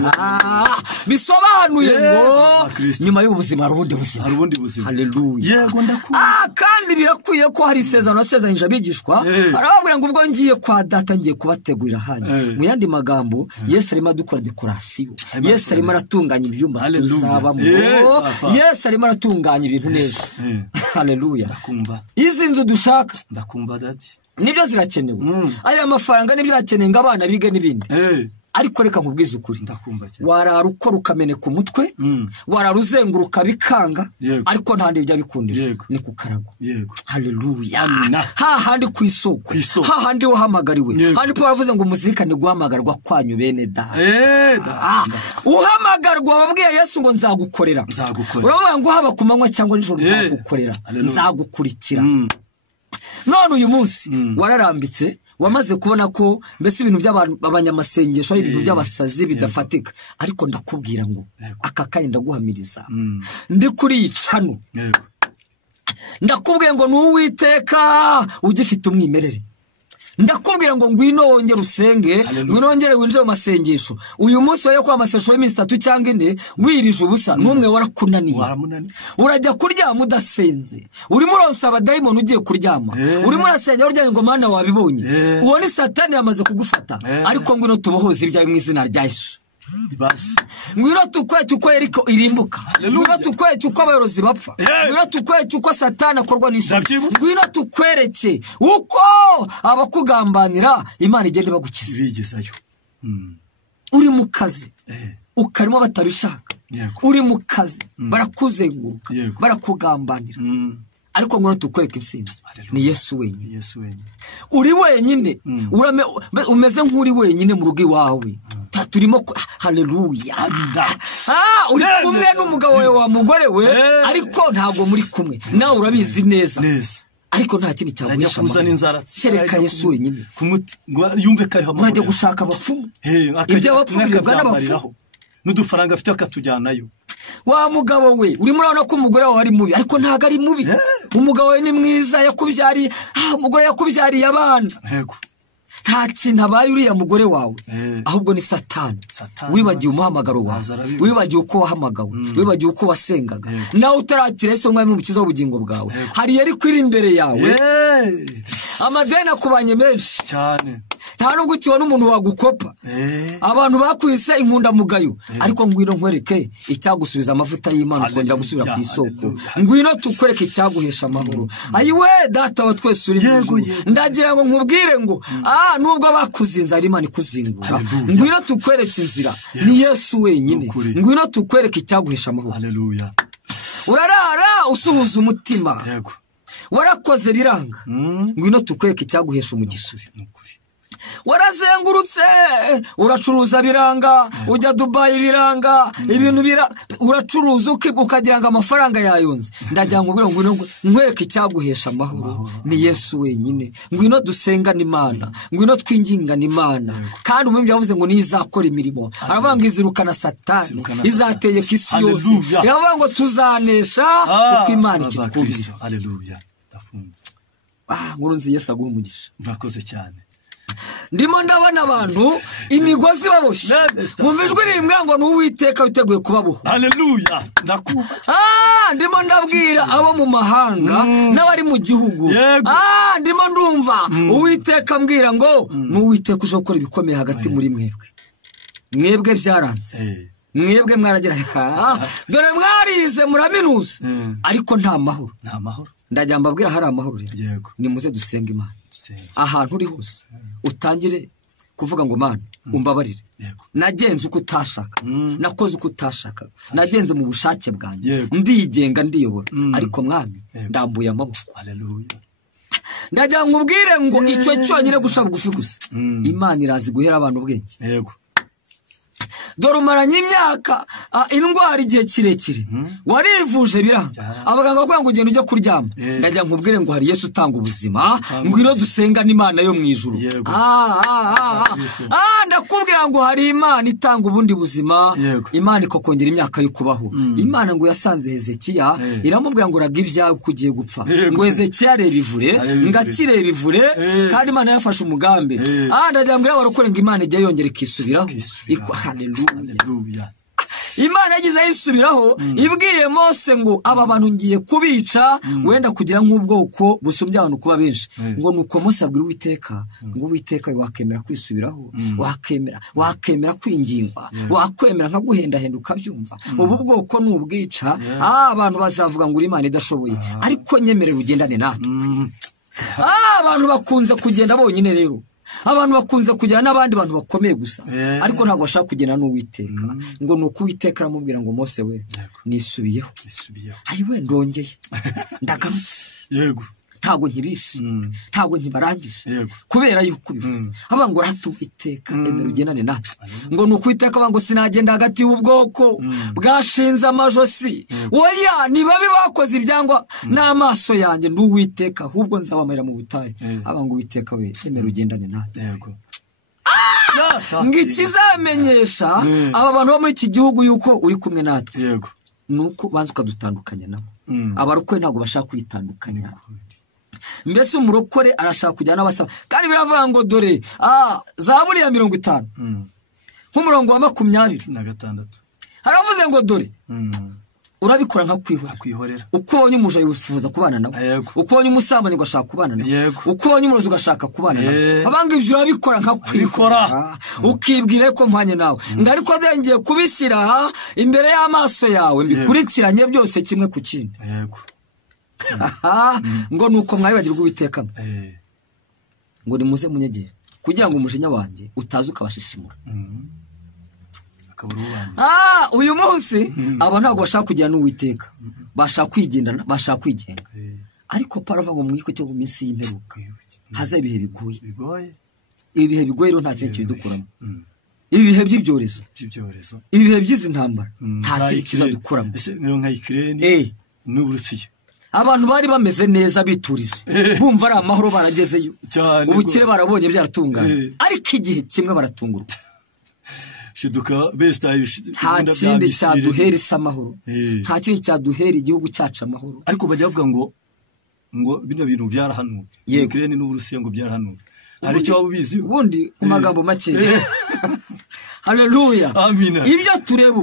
bisobanuye ngo nyuma y'ubuzima hari ubundi buzima haleluya yego ndakunda kandi birakwiye ko hari isezerano asezeranyije abigishwa arababwira ngo ubwo ngiye kwa data ngiye kubategurira hanya mu yandi magambo Yesu arimo adukora dekorasiyo Yesu arimo aratunganya ibyumba tuzabamo Yesu arimo aratunganya ibintu neza haleluya ndakumva izi nzu dushaka ndakumva dadi nibyo zirakenewe aya mafaranga nibyo zirakenewe ngo abana bige n'ibindi ariko reka nkubwize ukuri ndakumva cyane warara ukora ukameneka umutwe wararuzenguruka bikanga ariko nta ndibya bikundira ni kukarago haleluya hahandi ku isoko hahandi wahamagariwe handi Paul yavuze ngo muzirikane guhamagarwa kwanyu bene da uhamagarwa wabwiye Yesu ngo nzagukorera uravuga ngo haba ku manywa cyangwa nijoro nzagukorera nzagukurikira none uyu munsi wararambitse wamaze kubona ko mbese ibintu by'abanyamasengesho ari ibintu by'abasazi bidafatika ariko ndakubwira ngo aka kanya ndaguhamiriza ndi kuri icano ndakubwiye ngo n'Uwiteka ugifite umwimerere ndakubwira ngo ngwino wongere usenge ngwino wongere winjire mu masengesho uyu munsi wayo kwa amasengesho y'iminsi 3 cyangwa 4 wirije ubusa numwe warakunaniye urajya kuryama udasenze urimo uronsa abadayimoni ugiye kuryama urimo urasenya uryanye ngo Mana wabibonye uwo ni Satani yamaze kugufata ariko ngwino tubohoze ibyawe mu izina rya Yesu ngwino tukwetu uko Yeriko irimbuka ngwino tukwetu uko abayobozi bapfa ngwino tukwetu uko Satani akorwa n'isoni ngwino tukwereke uko abakugambanira Imana igende bagukiza bigizayo uri mu kazi ukarimo batabishaka uri mu kazi barakuzenguruka barakugambanira ariko ngwino tukwereke insinzi ni Yesu wenyine uri wenyine umeze nk'uri wenyine mu rugo iwawe turimo haleluya uri kumwe n'umugabo wawe wa mugore we ariko ntabwo muri kumwe nawe urabizi neza ariko nta kindi cyaguhisha kuzana inzara cyereka Yesu wenyine ngo yumve kari hamwe urajya gushaka abapfumu ibyo abapfumu bibwa n'abapfumu n'udufaranga afite akatujyanayo wa mugabo we urimo urabona ko umugore wawe ari mubi ariko ntago ari mubi umugabo we ni mwiza yakubyariye umugore yakubyariye abana nta kintu abaye uriya mugore wawe ahubwo ni satani wibagiwe umuhamagaro wawe, wibagiwe uko wahamagawe, wibagiwe uko wasengaga, nawe utaratira Yesu nk'umwami n'umukiza w'ubugingo bwawe. Hari yari kwiri imbere yawe, amadeni akubanye menshi cyane, nta nubwo ukibona umuntu wagukopa, abantu bakwise inkundamugayo, ariko ngwino nkwereke icyagusubiza amavuta y'Imana ukongera gusubira ku isoko. Ngwino tukwereke icyaguhesha amahoro. Ayiwe data wa twese uri hejuru, ndagira ngo nkubwire ngo nubwo bakuzinza ari Imana ikuzingura. Ngwino tukwereke inzira, ni Yesu wenyine. Ngwino tukwereke icyaguhesha amahoro. Haleluya. Urarara usuhuza umutima, warakoze biranga, ngwino tukwereke icyaguhesha umugisha. Warazengurutse uracuruza biranga, ujya Dubai biranga, ibintu uracuruza ukagira ngo amafaranga yayonze. Ndagira ngo nkwereke icyaguhesha amahoro, ni Yesu wenyine. Ngwino dusengana Imana, ngwino twingingana Imana, kandi umwe yavuze ngo nizakora imirimo, arabanga izirukana satani, izategeka isi yose, iravuga ngo tuzanesha kuko Imana ikitwumvira. Haleluya. Nkurunzi Yesu aguha umugisha. Murakoze cyane. Ndimo ndabona abantu imigozi baboshye, mumva ijwi rimwe ngo n'Uwiteka witeguye kubaboha. Haleluya. Ndakuba. Ndimo ndabwira abo mu mahanga n'abari mu gihugu. Ndimo ndumva Uwiteka ambwira ngo n'Uwiteka uje gukora ibikomeye hagati muri mwebwe. Mwebwe byaranze, mwebwe mwaragira dore mwarize muraminuza, ariko nta mahoro. Nta mahoro. Ndagira mbabwira hari amahoro rero. Nimuze dusenga Imana. Ahantu uri hose utangire kuvuga ngo Mana umbabarire, nagenze uko utashaka, nakoze uko utashaka, nagenze mu bushake bwanjye, ndigenga ndiyobora, ariko Mwami ndambuye amaboko. Haleluya. Ndagira nkubwire ngo icyo cyonyine gushaka bugufi gusa, Imana irazi guhera abantu ubwenge. Dore umaranye imyaka indwara igihe kirekire, warivuje biranga, abaganga bakubwira ngo ugende ujye kuryama. Ndagira nkubwire ngo hari Yesu utanga ubuzima, ngwino dusenga n'Imana yo mu ijuru. Ndakubwira ngo hari Imana itanga ubundi buzima, Imana ikokongera imyaka yo kubaho. Imana ngo yasanze Hezekiya, iramubwira ngo raga ibyawe uko ugiye gupfa. Ngo Hezekiya areba ivure, ngakireba ivure, kandi Imana yafashe umugambi. Ndagira ngo abarokore ngo Imana ijya yongera ikisubiraho. Haleluya. Imana yagize ayisubiraho, ibwiye Mose ngo aba bantu ngiye kubica, wenda kugira nk'ubwoko busumbya abantu kuba benshi. Ngo nuko Mose abwira Uwiteka ngo Uwiteka wakemera kwisubiraho, wakemera kwingingwa, wakwemera nka guhendahenda ukabyumva, ubu bwoko n'ubwica, abantu bazavuga ngo Imana idashoboye, ariko nyemerera ugendane natwe. Abantu bakunze kugenda bonyine rero, abantu bakunze kujyana n'abandi bantu bakomeye gusa, ariko ntabwo bashaka kugenda n'Uwiteka. Ngo nuko Uwiteka aramubwira ngo Mose we nisubiyeho. Ayiwe ndongeye ndagarutse, yego ntabwo nkibishe, ntabwo nkibarangije, kubera yuko bivuze aba ngo ratu Uwiteka emera ugendane natwe. Ngo nuko Uwiteka aba ngo sinagenda hagati y'ubwoko bwashinze amajosi, oya nibabe bakoze ibyangwa n'amaso yanjye n'Uwiteka, ahubwo nzabamarira mu butayu. Aba ngo Uwiteka we emera ugendane natwe. Ngo ikizamenyesha aba bantu bo muri iki gihugu yuko uri kumwe natwe, nuko banza ukadutandukanya nabo. Abarokore ntabwo bashaka kwitandukanya, mbese umurokore arashaka kujyana n'abasaba. Kandi biravuga ngo dore Zaburi ya 50 nk'umurongo wa 26 haravuze ngo dore urabikora nka kwihorera. Uko ubonye umuja yifuza kubana nawe, uko ubonye umusambanyi ugashaka kubana nawe, uko ubonye umurozi ugashaka kubana nawe, abanga ibyo urabikora nka kwihora, ukibwire ko mpanye nawe. Ndariko ngiye kubishyira imbere y'amaso yawe, mbikurikiranye byose kimwe ku kindi. Ngo nuko mwabibagirwa Uwiteka, ngo nimuze munyegere kugira ngo umujinya wanjye utaza ukabashishimura. Uyu munsi aba ntabwo bashaka kujyana n'Uwiteka, bashaka kwigendana, bashaka kwigenga. Ariko parava ngo mwiko cyo mu minsi y'imperuka haza ibihe bigoye. Ibihe bigoye rero nta kintu kidukuramo. Ibihe by'ibyorezo, ibihe by'izi ntambara nta kintu kizadukuramo. Ese rero nka Ukraine n'Uburusiya, abantu bari bameze neza biturije, bumva ari amahoro, baragezeyo, ubukire barabonye byaratungana, ariko igihe kimwe baratungurwa. Nta kindi cyaduhera isa amahoro, nta kindi cyaduhera igihugu cyacu amahoro. Ariko bajya bavuga ngo bino bintu byarahanuwe, Ukraine n'Uburusiya ngo byarahanuwe. aricyo wabizi ubundi ku magambo make haleluya amina ibyo tureba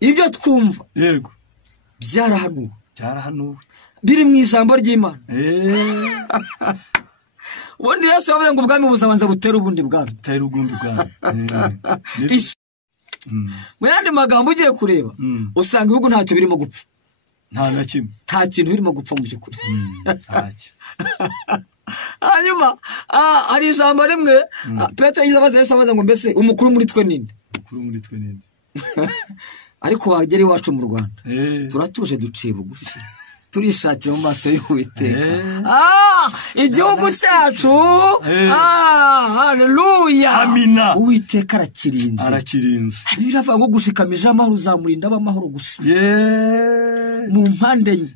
ibyo twumva yego byarahanuwe biri mu ijambo ry'Imana ubundi Yesu yavuze ngo ubwami buzabanza butera ubundi bwami mu yandi magambo ugiye kureba usanga ibihugu ntacyo birimo gupfa nta kintu birimo gupfa mu by'ukuri hanyuma hari ijambo rimwe Petero yavuze ngo mbese umukuru muri twe ninde ariko wagera iwacu mu Rwanda turatuje duciye bugufi turishakira mu maso y'Uwiteka igihugu cyacu haleluya amina Uwiteka arakirinze biravuga ngo gushikamije amahoro uzamurinda abamahoro gusa mu mpande enye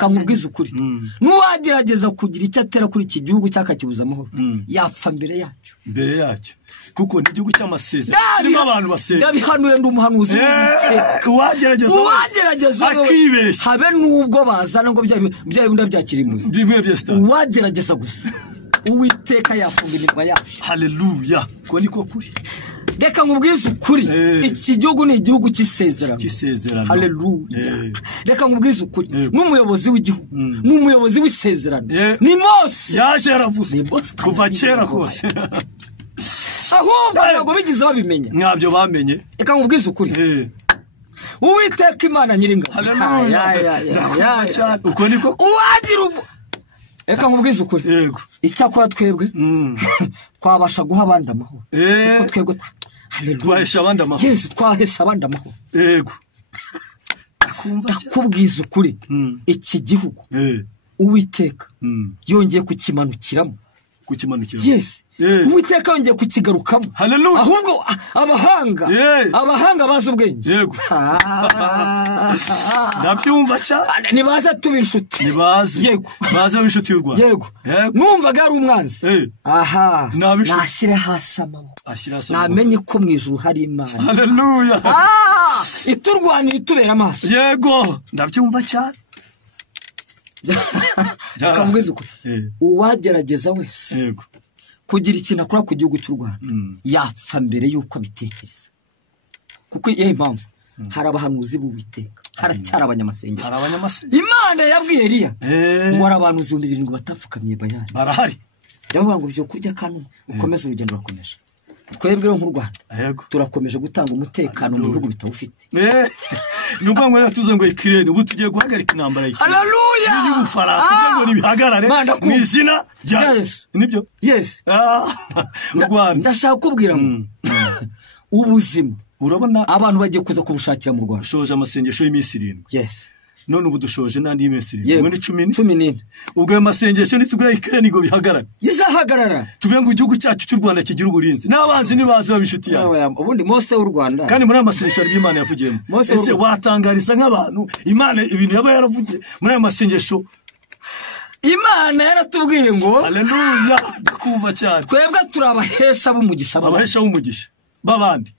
kamubwiza ukuri n'uwagerageza kugira icyo atera kuri iki gihugu cyakakibuza amahoro yapfa mbere yacyo kuko ni igihugu cy'amasezerano harimo abantu basenga ndabihanuye ndi umuhanuzi uwagerageza akibeshya habe nubwo bazana ngo bya bunda byakirimuze uwagerageza gusa Uwiteka yafunga iminwa yacu haleluya ko niko kuri reka nkubwize ukuri iki gihugu ni igihugu cy'isezerano haleluya reka nkubwize ukuri n'umuyobozi w'igihugu n'umuyobozi w'isezerano ni Mose yaje yaravuze kuva kera kose ahubwo ntabwo bigize babimenya mwabyo bamenye reka nkubwize ukuri Uwiteka Imana nyiringa uko niko uwagira reka nkubwize ukuri yego icyakora twebwe twabasha guha abandi amahoro kuko twebwe twahesha abandi amahoro Yesu twahesha abandi amahoro yego kubwiza ukuri iki gihugu Uwiteka yongeye kukimanukiramo Yes Uwiteka yongeye kukigarukamo ahubwo abahanga bazi ubwenge yego ndabyumva cyane nibaza tuba inshuti yego baza inshuti y'u Rwanda yego numvaga ari umwanzi nashyire hasi amaboko namenye ko mu ijuru hari Imana haleluya iturwanira itubera amaso yego ndabyumva cyane kamubwiza ukuri uwagerageza wese yego kugira ikintu akora ku gihugu cy'u Rwanda yapfa mbere y'uko abitekereza kuko iyo impamvu hari abahanuzi b'Uwiteka haracyari abanyamasengesho Imana yabwiye Eliya ngo hari abantu 7,000 batapfukamiye Bayali barahari ndavuga ngo byo kurya kanu ukomeza urugendo rurakomeje twebwe nk'u Rwanda turakomeje gutanga umutekano mu bihugu bitawufite nuko ngo tuze ngo Ukraine ubu tugiye guhagarika intambara haleluya y'Ubufaransa ngo nibihagarare mu izina rya Yesu nibyo u Rwanda ndashaka kubwira ngo ubuzima urabona abantu bagiye kuza kubushakira mu Rwanda shoje amasengesho y'iminsi 7 none ubu dushoje nandi y'iminsi 7 muri 10 ubwo ayo masengesho nitugura Ukraine ngo bihagarare izahagarara tuvuye ngo igihugu cyacu cy'u Rwanda kigira uburinzi n'abanzi nibazi babishuti yawe ubundi Mose w'u Rwanda kandi muri amasengesho y'Imana yavugiyemo ese watangariza nk'abantu Imana ibintu yaba yaravugiye muri ayo masengesho Imana yaratubwiye ngo haleluya ndakumva cyane twebwe turabahesha b'umugisha babandi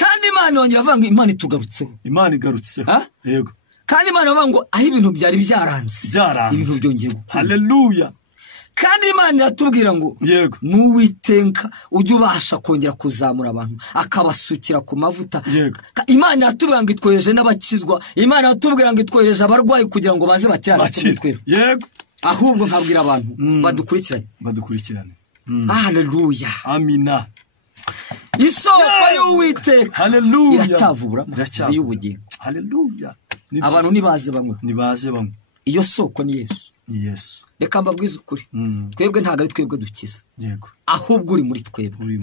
kandi Imana yongera avuga ngo Imana itugarutseho Imana igarutseho yego kandi Imana avuga ngo aho ibintu byari byaranze ibintu byongeye haleluya kandi Imana iratubwira ngo yego n'Uwiteka ujye ubasha kongera kuzamura abantu akabasukira ku mavuta Imana iratubwira ngo itwohereje n'abakizwa Imana iratubwira ngo itwohereje abarwayi kugira ngo baze bakirane yego ahubwo nkabwira abantu badukurikirane haleluya amina isoko y'Uwiteka haleluya iracyavubura amazi y'ubugingo haleluya abantu nibaze bamwe iyo soko ni Yesu reka mbabwize ukuri twebwe ntago ari twebwe dukiza yego ahubwo uri muri twebwe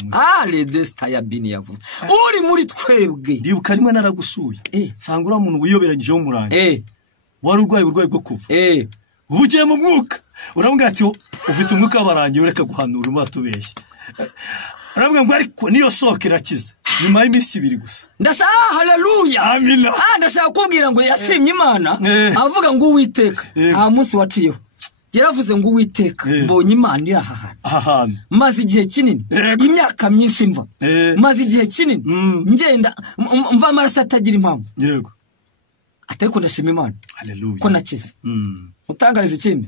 le desta ya bini yavuze uri muri twebwe ndibuka rimwe naragusuye sanga ura muntu wiyoberanyije wo muranje wari urwaye bwo kuva ubugiye mu mwuka urambwira ati ufite umwuka wabarangiye ureka guhanura umatubeshye urambwira ngo ariko niyo soko irakiza nyuma y'iminsi 2 gusa ndashaka haleluya amina ndashaka kubwira ngo yashimye Imana avuga ngo Uwiteka nta munsi waciyeho yaravuze ngo Uwiteka mbonye Imana iri aha maze igihe kinini imyaka myinshi mva maze igihe kinini ngenda mva amaraso atagira impamvu yego ateko ndashima Imana haleluya ko nakize utangariza ikindi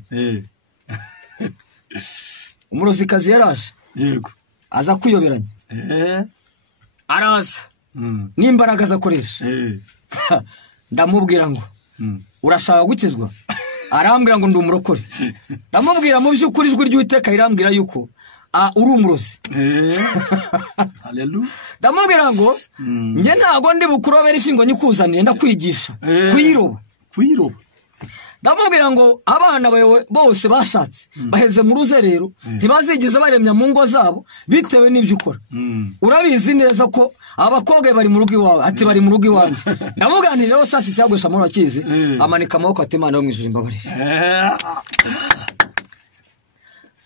umurozikazi yaraje yego aza kwiyoberanya araza n'imbaraga azakoresha ndamubwira ngo urashaka gukizwa arambwira ngo ndi umurokore ndamubwira mu by'ukuri ijwi ry'Uwiteka rirambwira yuko uri umurozi haleluya ndamubwira ngo njye ntago ndi bukurobera ifi ngo nyikuzanire ndakwigisha kuyiroba ndamubwira ngo abana bawe bose bashatse baheze mu ruzerero ntibazigeze baremya mu ngo zabo bitewe n'ibyo ukora urabizi neza ko abakobwa bari mu rugo iwawe ati bari mu rugo iwanjye ndamubwira nti rero sasa cyagwesha muri bakizi amanika amaboko ati Imana yo mu ijuru imbabarire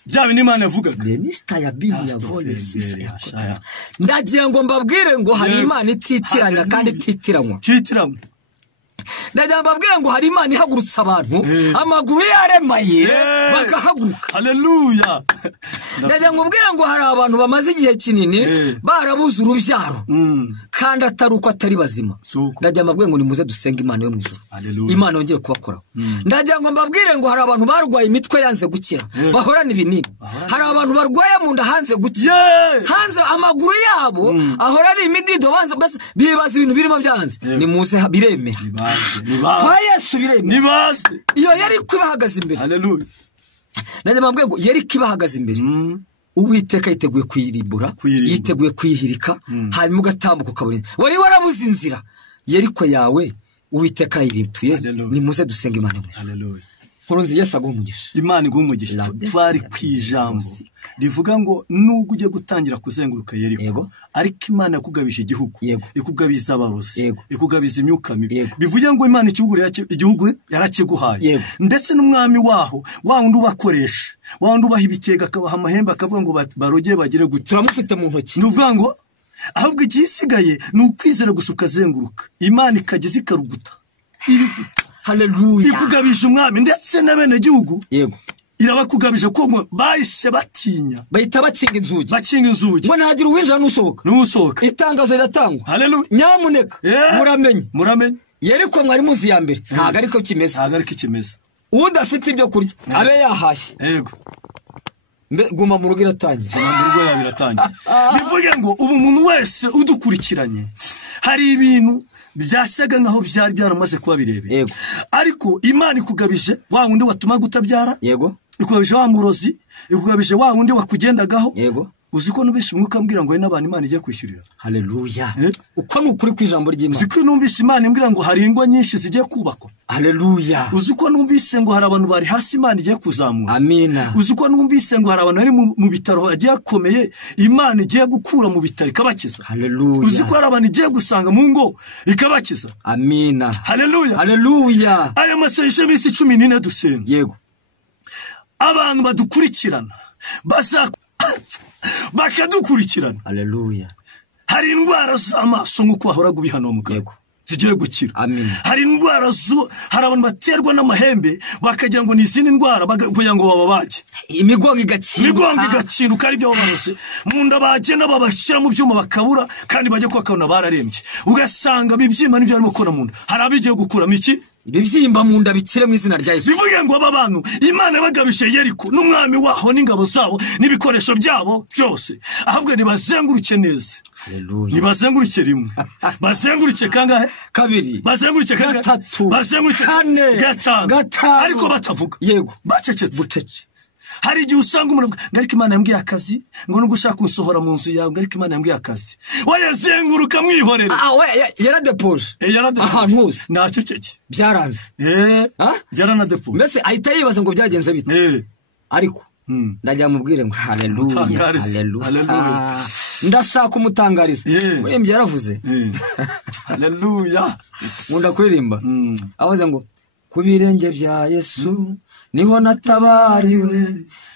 byawe n'Imana yavugaga Minister ya Biblia voice ndagiye ngo mbabwire ngo hari Imana ititiranya kandi ititiranywa ndagiye mbabwire ngo hari Imana ihagurutsa abantu amaguru yaremaye bagahaguruka haleluya ndagiye mbabwire ngo hari abantu bamaze igihe kinini barabuze urubyaro kandi atari uko atari bazima ndagiye mbabwire ngo nimuze dusenga Imana yo mu ijuru Imana yongeye kubakoraho ndagiye ngo mbabwire ngo hari abantu barwaye imitwe yanze gukira bahorana ibinini hari abantu barwaye mu nda hanze gukira hanze amaguru yabo ahorana imidido banze bibaza ibintu birimo byanze nimuze biremera kwa Yesu biremera nibaze iyo yari kwibahagaza imbere haleluya ndagiye mbabwire ngo yari kwibahagaza imbere Uwiteka yiteguye kwiribura yiteguye kwihirika hanyuma ugatambuka ukabona wari warabuze inzira yeriko yawe Uwiteka yirituye nimuze dusenga Imana haleluya Kurunzi Yesu agumugisha Imana igumugisha twari kwijambo rivuga ngo nubwo uje gutangira kuzenguruka Yeriko ariko Imana yakugabije igihugu ikugabiza abarozi ikugabiza imyuka mibi bivuye ngo Imana igihugu yarakiguhaye ndetse n'umwami waho wundi ubakoresha wundi ubaha ibitega akabaha amahembe akavuga ngo baroge bagire gute turamufite mu ntoki nuvuga ngo ahubwo igisigaye ni ukwizera gusuka zenguruka Imana ikageze ikaruguta haleluya ikugabije umwami ndetse na bene gihugu irabakugabije ko bahise batinya bahita bakinga inzugi ngo ntagira uwinjira n'usohoka itangazo riratangwa haleluya nyamuneka muramenye Yeriko mwari muzi ya mbere ntago ariko kimeze uwundi afite ibyo kurya abe yahashye yego guma mu rugo iratangira bivuge ngo ubu umuntu wese udukurikiranye hari ibintu byasaga nkaho byari byaramaze kuba birebire ariko Imana ikugabije wa wundi watuma gutabyara ikugabije wa murozi ikugabije wa wundi wakugendagaho uziko nubishe umwuka ambwira ngo n'abantu Imana igiye kwishyurira haleluya uko nukuri kwijambo ry'Imana uziko numvise Imana imbwira ngo hari ingwa nyinshi zigiye kubakwa haleluya uziko numvise ngo hari abantu bari hasi Imana igiye kuzamura amina uziko numvise ngo hari abantu bari mu bitaro agiye akomeye Imana igiye gukura mu bitaro ikabakiza haleluya uziko hari abantu igiye gusanga mu ngo ikabakiza amina haleluya aya masengesho y'imisi 14 dusenga abantu badukurikirana bakadukurikirana haleluya hari indwara z'amaso nk'uko bahoraga ubihano mugabo zigiye gukira hari indwara hari abantu baterwa n'amahembe bakagira ngo ni izindi ndwara kugira ngo bababage imigongo igaciruka ari byo barose mu nda bagenda babashyira mu byuma bakabura kandi bajya kwakabona bararembye ugasanga bibyimba n'ibyo barimo gukora mu nda hari abigiye gukuramo iki ibibyimba mu nda bikire mu izina rya Yesu bivuge ngo aba bantu Imana bagabije Yeriko n'umwami waho n'ingabo zabo n'ibikoresho byabo byose ahubwo nibazenguruke neza haleluya nibazenguruke rimwe bazenguruke kangahe kabiri bazenguruke kangahe gatatu bazenguruke gatanu ariko batavuga bucece hari igihe usanga umuntu ngariko Imana yambwiye akazi ngo no gushaka kunsohora mu nzu yawe ngariko Imana yambwiye akazi wayazenguruka mwihorera yaradepoje ahantu hose naceceke byaranze byaranadepoje mbese ahita yibaza ngo byagenze bite ariko ndajya mubwire ngo haleluya ndashaka umutangariza urembye yaravuze haleluya nkunda kuririmba avuze ngo ku birenge bya Yesu niho natabariwe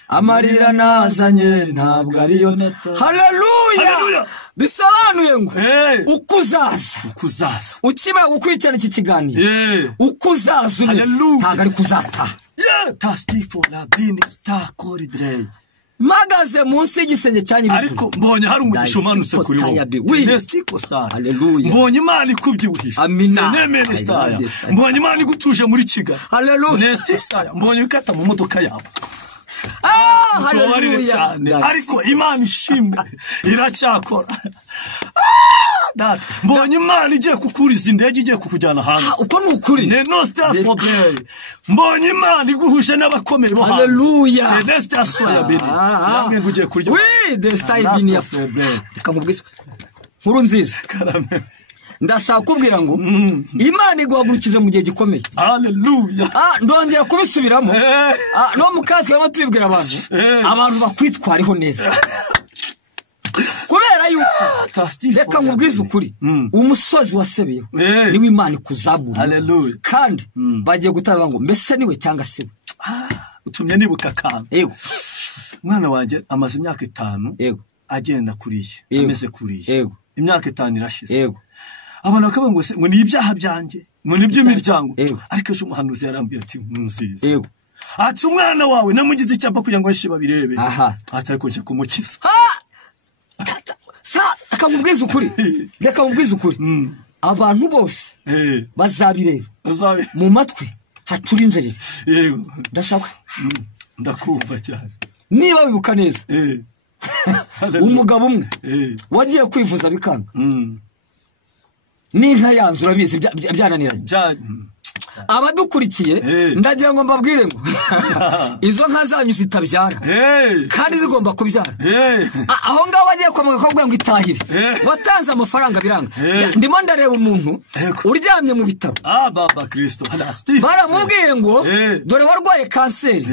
amarira nazanye ntabwo ariyo haleluya bisobanuye ngo ukuzaza ukimara gukurikirana iki kiganiro ukuzaza ntabwo ari kuzataha magaze munsi y'igisenge cyanyirije ariko mbonye hari umugisha umanutse kuri wowe Nestiko Star haleluya mbonye Imana ikubyibuhisha amina Star mbonye Imana igutuje muri Kigali haleluya Nestiko Star mbonye bikata mu modoka yawe utubabarire cyane ariko Imana ishimwe iracyakora. Data mbonye Imana igiye kukuriza indege igiye kukujyana hanze. Uko ni ukuri. No star for play. Mbonye Imana iguhuje n'abakomeye bo hanze. Hallelujah. The star soya biri. Namwe ngugiye kurya. Oui, the star ibini ya. Ikamubwisa. Nkuru nziza. Ndashaka kubwira ngo Imana iguhagurukije mu gihe gikomeye. Hallelujah. Ndongera kubisubiramo. No mukatwe y'amatubwira abantu bakwitwariho neza. Kubera yuko reka nkubwize ukuri umusozi wasebeyeho niwe Imana ikuzamura. Hallelujah. Kandi bagiye gutaba ngo mbese niwe cyangwa se utumye nibuka kandi. Yego. Mwana wanjye amaze imyaka 5 yego agenda kuriye ameze kuriye. Yego. Imyaka 5 irashize. Yego. Abantu bakavuga ngo ngo ni ibyaha byanjye ngo ni by'imiryango ariko ejo umuhanuzi yarambwiye ati nziza. Yego. Ati umwana wawe namugize icyapa kugira ngo yeshe babirebe. Atari ko kumukiza. Akamubwiza ukuri. Reka mubwize ukuri. Abantu bose bazabireba. Mu matwi hatura inzerere. Yego. Ndashaka. Ndakumva cyane. Niba wibuka neza. Umugabo umwe wagiye kwivuza bikanga. N'inka yanzu urabizi byananiranye. Abadukurikiye ndagira ngo mbabwire ngo izo nka zanyu zitabyara kandi zigomba kubyara. Aho ngaho bagiye kuvuga ngo itahire watanze amafaranga biranga. Ndimo ndareba umuntu uryamye mu bitaro. Baba Kristo baramubwiye ngo dore warwaye kanseri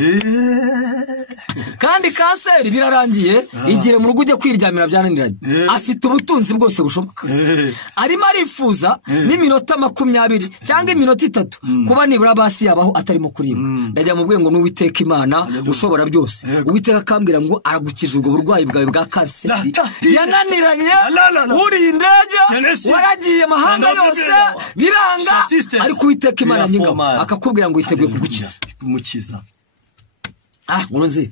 kandi kanseri birarangiye igire mu rugo ujye kwiryamira byananiranye. Afite ubutunzi bwose bushoboka arimo arifuza n'iminota 20 cyangwa iminota 3 kuba nibura basi yabaho atarimo kuriba. Ndajya mubwiye ngo n'Uwiteka Imana ushobora byose. Uwiteka akambwira ngo aragukije ubwo burwayi bwawe bwa kanseri yananiranye uri indege waragiye mahanga yose biranga ariko Uwiteka Imana nyingabo akakubwira ngo witeguye kumukiza. Nzi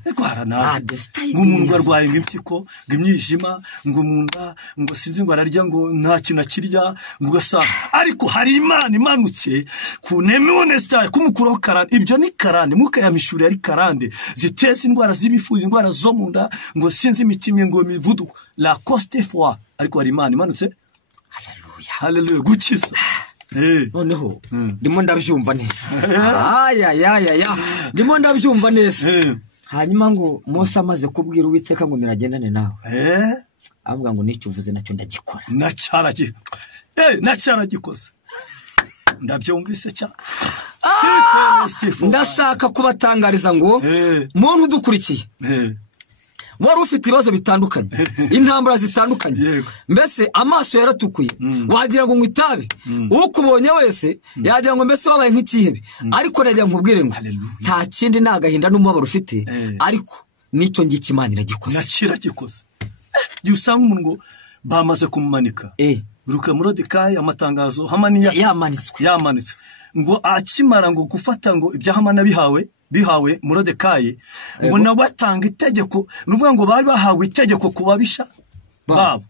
umuntu arwaye nk'impyiko ng'imyijima ngo munda ngo sinzi ngo ararya ngo nta kintu akirya ngo gasa ariko hari Imana imanutse kuneme honesta kumukuraho karande. Ibyo ni karande mukayamishuri ari karande ziteza indwara z'ibifuza indwara zo munda ngo sinzi imitima ngo mivuduko la coste foi ariko hari Imana imanutse. Hallelujah. Hallelujah gukiza. Noneho ndimo ndabyumva neza. Ndimo ndabyumva neza. Hanyuma ngo Mose amaze kubwira Uwiteka ngo miragendane nawe. Avuga ngo nicyo uvuze nacyo ndagikora. Nacyaragikoze. Ndabyumvise cyane. Ndashaka kubatangariza ngo muntu udukurikiye wari ufite ibibazo bitandukanye intambara zitandukanye mbese amaso yaratukuye wagira ngo ngwitabe ukubonye wese yagira ngo mbese wabaye nk'ikihebe ariko najya nkubwire ngo nta kindi nagahinda n'umubabaro ufite ariko nicyo ngiki Imana iragikoze. Nakiragikoze. Usanga umuntu ngo bamaze kumumanika ruka Moridekayi amatangazo Hamani yamanitswe ngo akimara ngo gufata ngo ibya Hamani bihawe Moridekayi ngo nawe atanga itegeko nuvuga ngo bari bahawe itegeko kubabisha babo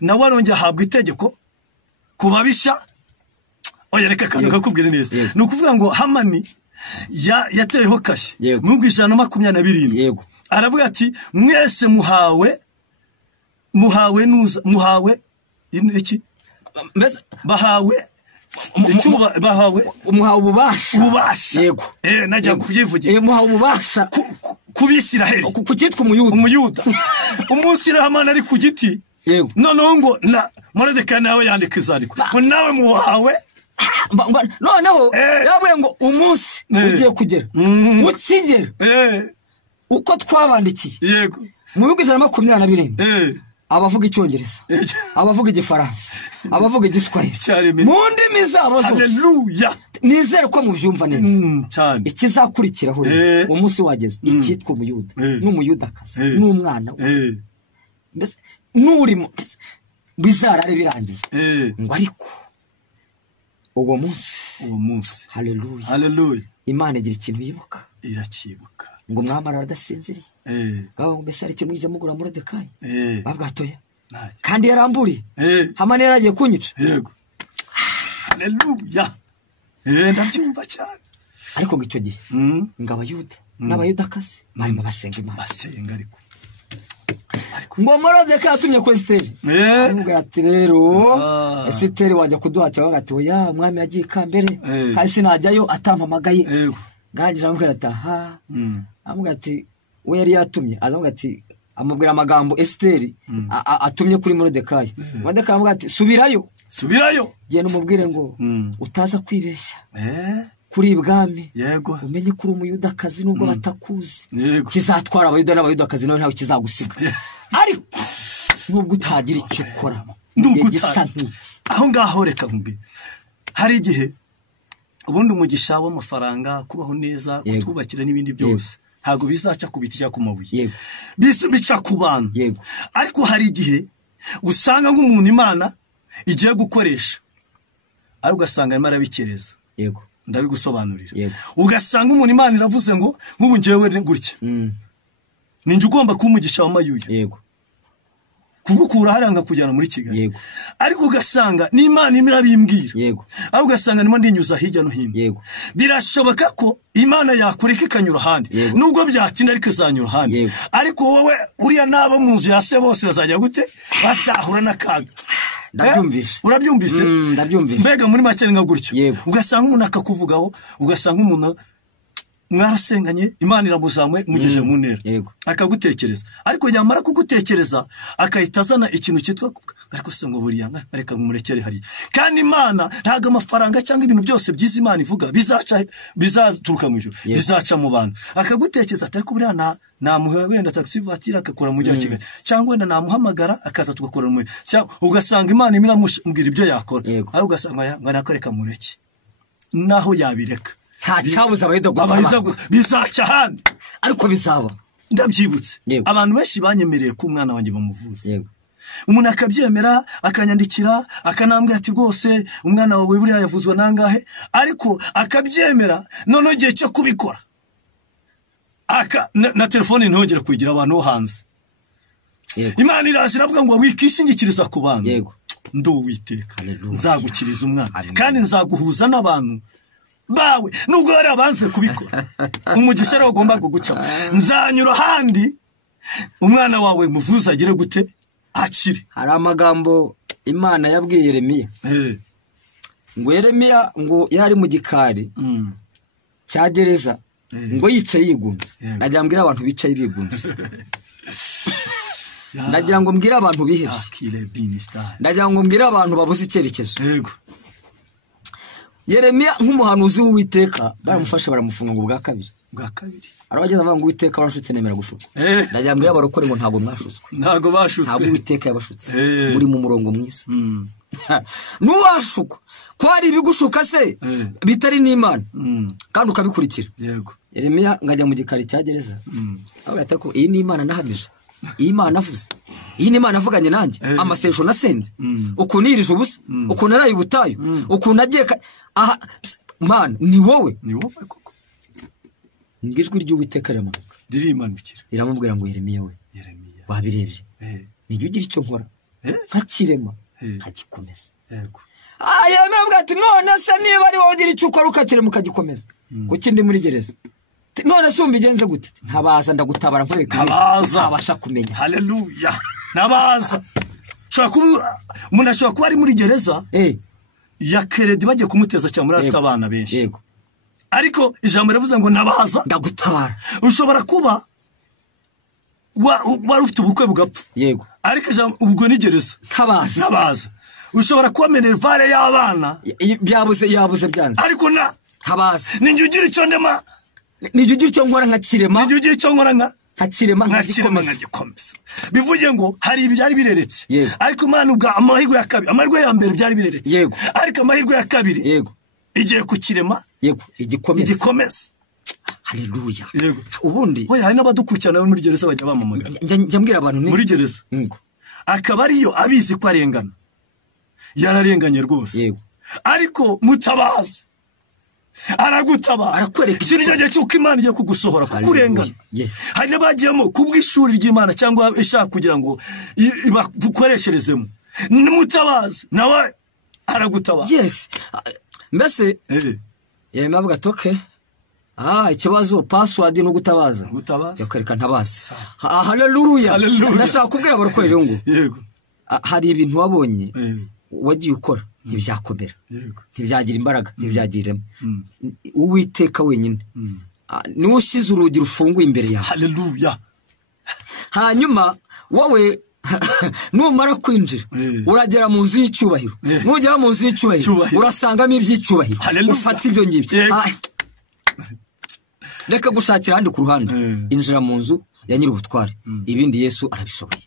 nawe arongera ahabwa itegeko kubabisha. Oya reka kanaka kubwira neza no kuvuga ngo Hamani yateyeho kashi mu 127 aravuga ati mwese muhawe iki bahawe icuba bahawe ububasha. Yego. Najya kubyivugira. Muhawe ububasha kubisiraheli kukitwa umuyuda. Umunsi Hamani ari ku giti. Yego. Noneho ngo Moridekayi nawe yandika izariko. Nawe muhawe noneho yabuye ngo umunsi ugiye kugera ukigera uko twabandikiye. Yego. Mu 127 abavuga Icyongereza abavuga Igifaransa abavuga Igiswahili mu ndimi zabo zose. Hallelujah. Nizere ko mubyumva neza cyane. Ikizakurikiraho umunsi wageze ikitwa umuyuda n'umuyudakazi n'umwana we mbese n'urimo bizarare birangiye ngo ariko uwo munsi hallelujah Imana igira ikintu yibuka irakibuka ngo mwamara aradasinziriye gaho mbese ari kintu mugura Moridekayi babwatoya kandi yaramburi Hamani yaragiye kunyica. Yego. Hallelujah. Ndabyumva cyane ariko ngo icyo gihe ngo Abayuda n'abayudakazi barimo basenga Imana. Basenga ariko ngo Morodekayi yatumye ko Esiteri avuga ati rero Esiteri wajya kuduha cyangwa ati oya umwami yagiye ikambere kandi sinajyayo atampamagaye. Ngaragira amubwira ati aha amubwira ati we yari yatumye azavuga ati amubwira amagambo Esiteri atumye kuri Morodekayi. Morodekayi amubwira ati subirayo genda umubwire ngo utaza kwibeshya kuri ibwami yego umenye kuri umuyudakazi nubwo batakuzi kizatwara abayuda n'abayudakazi nawe ntawe kizagusiga ariko nubwo utagira icyo ukora gisa nk'iki aho ngaho reka mbi hari igihe ubundi umugisha w'amafaranga kubaho neza kutwubakira n'ibindi byose ntago bizaca ku biti cyangwa ku mabuye bica ku bantu ariko hari igihe usanga nk'umuntu Imana igiye gukoresha ari ugasanga arimo arabikereza ndabigusobanurira ugasanga umuntu Imana iravuze ngo nk'ubu ngewe gutya ninjye ugomba kumugisha w'amayuya kugukura haranga kujyana muri Kigali ariko ugasanga n'Imana imirabimbwira aho ugasanga nimo ndinyuza hirya no hino birashoboka ko Imana yakureka ikanyura handi nubwo byatinda ariko izanyura handi ariko wowe uriya nabo mu nzu yase bose bazajya gute basahura n'akaga. Ndabyumvise urabyumvise ndabyumvise mbega muri make nga gutyo ugasanga umuntu akakuvugaho ugasanga umuntu mwarasenganye Imana iramuzamwe mugeje mu ntera akagutekereza ariko yamara kugutekereza akahita azana ikintu cyitwa ariko se ngo buriya areka ngumurekere hari kandi Imana ntaga amafaranga cyangwa ibintu byose byiza Imana ivuga bizaturuka mu ijuru bizaca mu bantu akagutekereza atari ko buriya namuha wenda taxi voiture akakora mu gihe Kigali cyangwa wenda namuhamagara akaza tugakora mu ugasanga Imana imiramumbwira ibyo yakora aho ugasanga ngo nakoreka mureke naho yabireka nta cyabuza abayuda bizaca handi ariko bizaba ndabyibutse abantu benshi banyemereye ko umwana wanjye bamuvuze umuntu akabyemera akanyandikira akanambwira ati rwose umwana wawe buriya yavuzwa nangahe ariko akabyemera none gihe cyo kubikora na telefone ntongera kugira abantu bo hanze Imana irashira avuga ngo wikishingikiriza ku bantu ndo Uwiteka nzagukiriza umwana kandi nzaguhuza n'abantu bawe nubwo bari abanze kubikora umugisha rero ugomba kuguca nzanyura handi umwana wawe muvuza agire gute akiri. Hari amagambo Imana yabwiye Yeremiya ngo Yeremiya ngo yari mu gikari cya gereza ngo yicaye yigunze najya mbwira abantu bicaye bigunze najya ngo mbwira abantu bihebye najya ngo mbwira abantu babuze icyerekezo. Yeremiya nk'umuhanuzi w'Uwiteka baramufasha baramufunga ngo bwa kabiri arabageza avuga ngo Uwiteka warashutse nemera gushuka najya mbwira abarokore ngo ntago mwashutswe ntago Uwiteka yabashutse muri mu murongo mwiza nuwashuka ko ari ibigushuka se bitari n'Imana kandi ukabikurikira Yeremiya ngajya mu gikari cya gereza abata ko iyi ni Imana nahamije iyi Imana avuze iyi ni Imana avuganye nanjye amasesho nasenze ukunirije ubusa ukunaraye ubutayu ukunagiye aha Mana ni wowe koko ngijwi ry'Uwiteka ririmanukira iramubwira ngo Yeremiya wabirebye nijye ugira icyo nkora nkakirema nkagikomeza Yeremiya avuga ati none se niba ari wowe ugira icyo ukora ukakirema ukagikomeza kuki ndi muri gereza none se umbigenze gute ntabaza ndagutabara nkwereka abasha kumenya haleluya nabaza umuntu ashobora kuba ari muri gereza ya keredi bagiye kumuteza cyane muri afite abana benshi ariko ijambo rivuze ngo nabaza ndagutabara ushobora kuba wari ufite ubukwe bugapfa ariko ijambo ubwo ni gereza nabaza ushobora kuba minervare y'abana yabuze byanze ariko ntabaza ninjye ugira icyo ndema nijye ugira icyo nkora nkakirema ninjye ugira icyo nkora nkakirema nkagikomeza bivuge ngo hari ibyari bireretse ariko Imana ubwa amahirwe ya kabiri amahirwe ya mbere byari bireretse ariko amahirwe ya kabiri igiye kukirema igikomeza haleluya ubundi we hari n'abadukurikirana muri gereza bajya bamamaga njya mbwira abantu muri gereza akaba ariyo abizi ko arengana yararenganye rwose ariko mutabaza aragutabara arakwereka ikintu cyo cyuko Imana igiye kugusohora kukurengana hari n'abagiyemo kubw'ishuri ry'Imana cyangwa ishaka kugira ngo bakoresherezemo mutabaza nawe aragutabara mbese Yeremiya avuga ati ikibazo password no gutabaza yakareka ntabazi. Haleluya. Ndashaka kubwira abarokoreje ngo yego hari ibintu wabonye wagiye ukora ntibyakomera ntibyagira imbaraga ntibyagiremo Uwiteka wenyine niwe ushyize urugi rufunguye imbere yawe. Haleluya. Hanyuma wowe numara kwinjira uragera mu nzu y'icyubahiro. Nugera mu nzu y'icyubahiro urasangamo iby'icyubahiro ufata ibyo ngibyo. Reka gushakira handi ku ruhande injira mu nzu ya nyir'ubutware ibindi Yesu arabishoboye.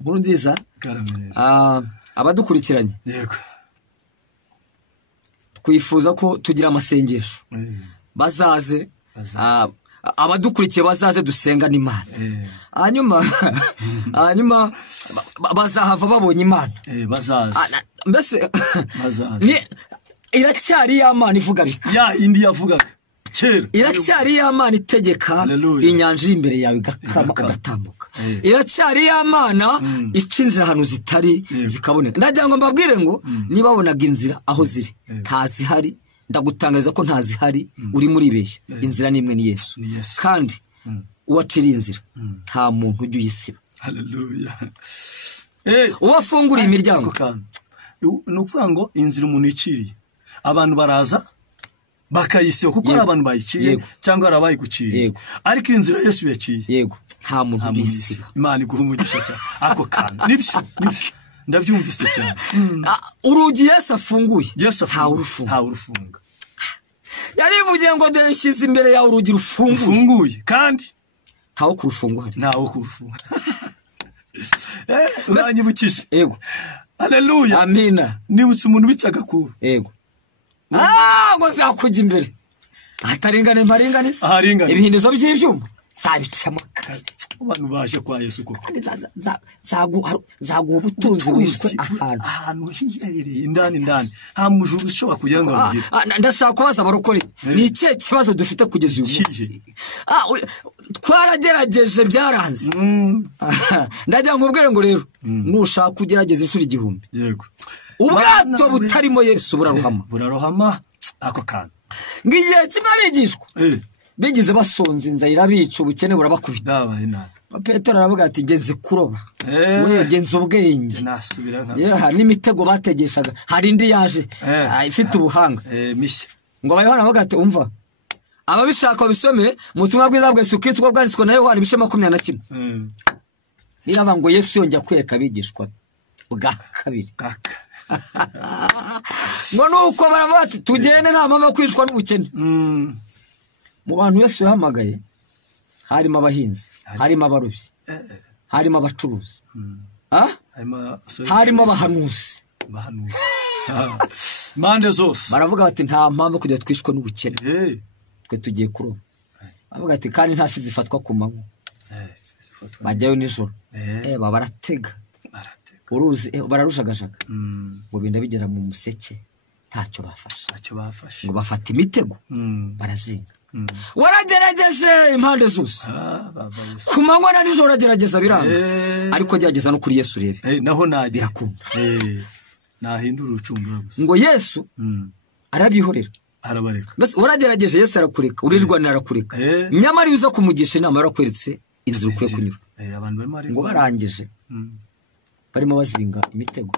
Nkuru nziza abadukurikiranye yego twifuza ko tugira amasengesho bazaze abadukurikiye bazaze dusenga n'Imana. Hanyuma bazahava babonye Imana bazaze mbese iracyari y'Imana ivuga bika ya indi yavugaga kera iracyari y'Imana itegeka inyanja imbere yawe igatambuka. Iracyari y'Imana ica inzira ahantu zitari zikaboneka. Ndagira ngo mbabwire ngo niba wabonaga inzira aho ziri ntazihari ndagutangariza ko ntazihari uri muri beshya. Inzira nimwe ni Yesu kandi uwaciriye inzira nta muntu ujya uyisiba. Haleluya. Uwafunguriye imiryango ni ukuvuga ngo inzira umuntu iciriye abantu baraza bakayisiba kuko ari abantu bayiciye cyangwa ari abayiguciye ariko inzira Yesu yaciye yego nta muntu uyisiba. Imana iguha umugisha cyane ako kana nibyo ndabyumvise cyane. Urugi Yesu afunguye nta urufunga yarivugiye ngo dore nshyize imbere yawe urugi rufunguye kandi ntawo kurufungura uranyibukije yego. Haleluya. Amina. Nibutse umuntu bitaga kuru yego ngo nzakujya imbere atarengane mparinganiza ibihindizo by'ibyuma zabicamo abantu baje kwa Yesu koko zaguha ubutunzi wishwe ahantu hiherereye indani nta mujuru ushobora kugira ngo agire. Ndashaka kubaza abarokore ni ikihe kibazo dufite kugeza uyu munsi? Twaragerageje byaranze. Ndagira ngo ubwire ngo rero nushaka kugerageza inshuro 1000 yego ubwato butarimo Yesu burarohama ako kana ngiye kimwe abigishwa bigize basonze inzara irabica ubukene burabakubita. Petero aravuga ati ngenze kuroba ngenze ubwenge n'imitego bategeshaga hari indi yaje ifite ubuhanga ngo Yohana avuga ati umva ababishaka bisome mu butumwa bwiza bwa Yesu Kristo bwanditswe na Yohana 21. Niraba ngo Yesu yongera kwereka abigishwa bwa kabiri ngo nuko baravuga ati tugende nta mpamvu kwishwa n'ubukene. Mu bantu Yesu yahamagaye harimo abahinzi harimo abarobyi harimo abacuruzi harimo abahanuzi mande zose baravuga bati nta mpamvu kujya twishwe n'ubukene twe tugiye kuroba. Bavuga ati kandi nta fi zifatwa ku manywa bajyayo nijoro baratega uruzi bararushagajaga ngo binda bigera mu museke ntacyo bafashe ngo bafata imitego barazinga. Waragerageje impande zose ku manywa na nijoro agerageza biranga ariko gerageza no kuri Yesu urebe naho birakunda nahindura urucundura gusa ngo Yesu arabihorera arabareka. Bas waragerageje Yesu arakureka urirwana arakureka nyamara yuza kumugisha inama yarakweretse inzira ukwiye kunyura. Ngo barangije barimo bazinga imitego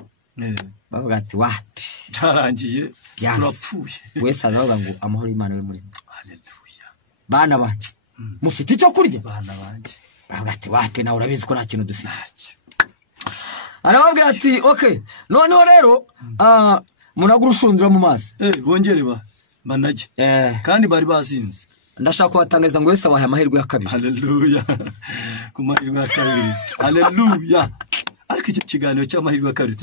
bavuga ati wapi cyarangiye turapfuye. Wese aravuga ngo amahoro y'Imana we muri bana banje mufite icyo kurya bana banje bavuga ati wapi nawe urabizi ko nta kintu dufite. Aravuga ati okay noneho rero munagura ushundura mu mazi bongere banajye kandi bari bazinze. Ndashaka kubatangariza ngo Yesu abahaye amahirwe ya kabiri. Haleluya. Ku mahirwe ya kabiri. Haleluya. Ariko iki kiganiro cy'amahirwe ya kabiri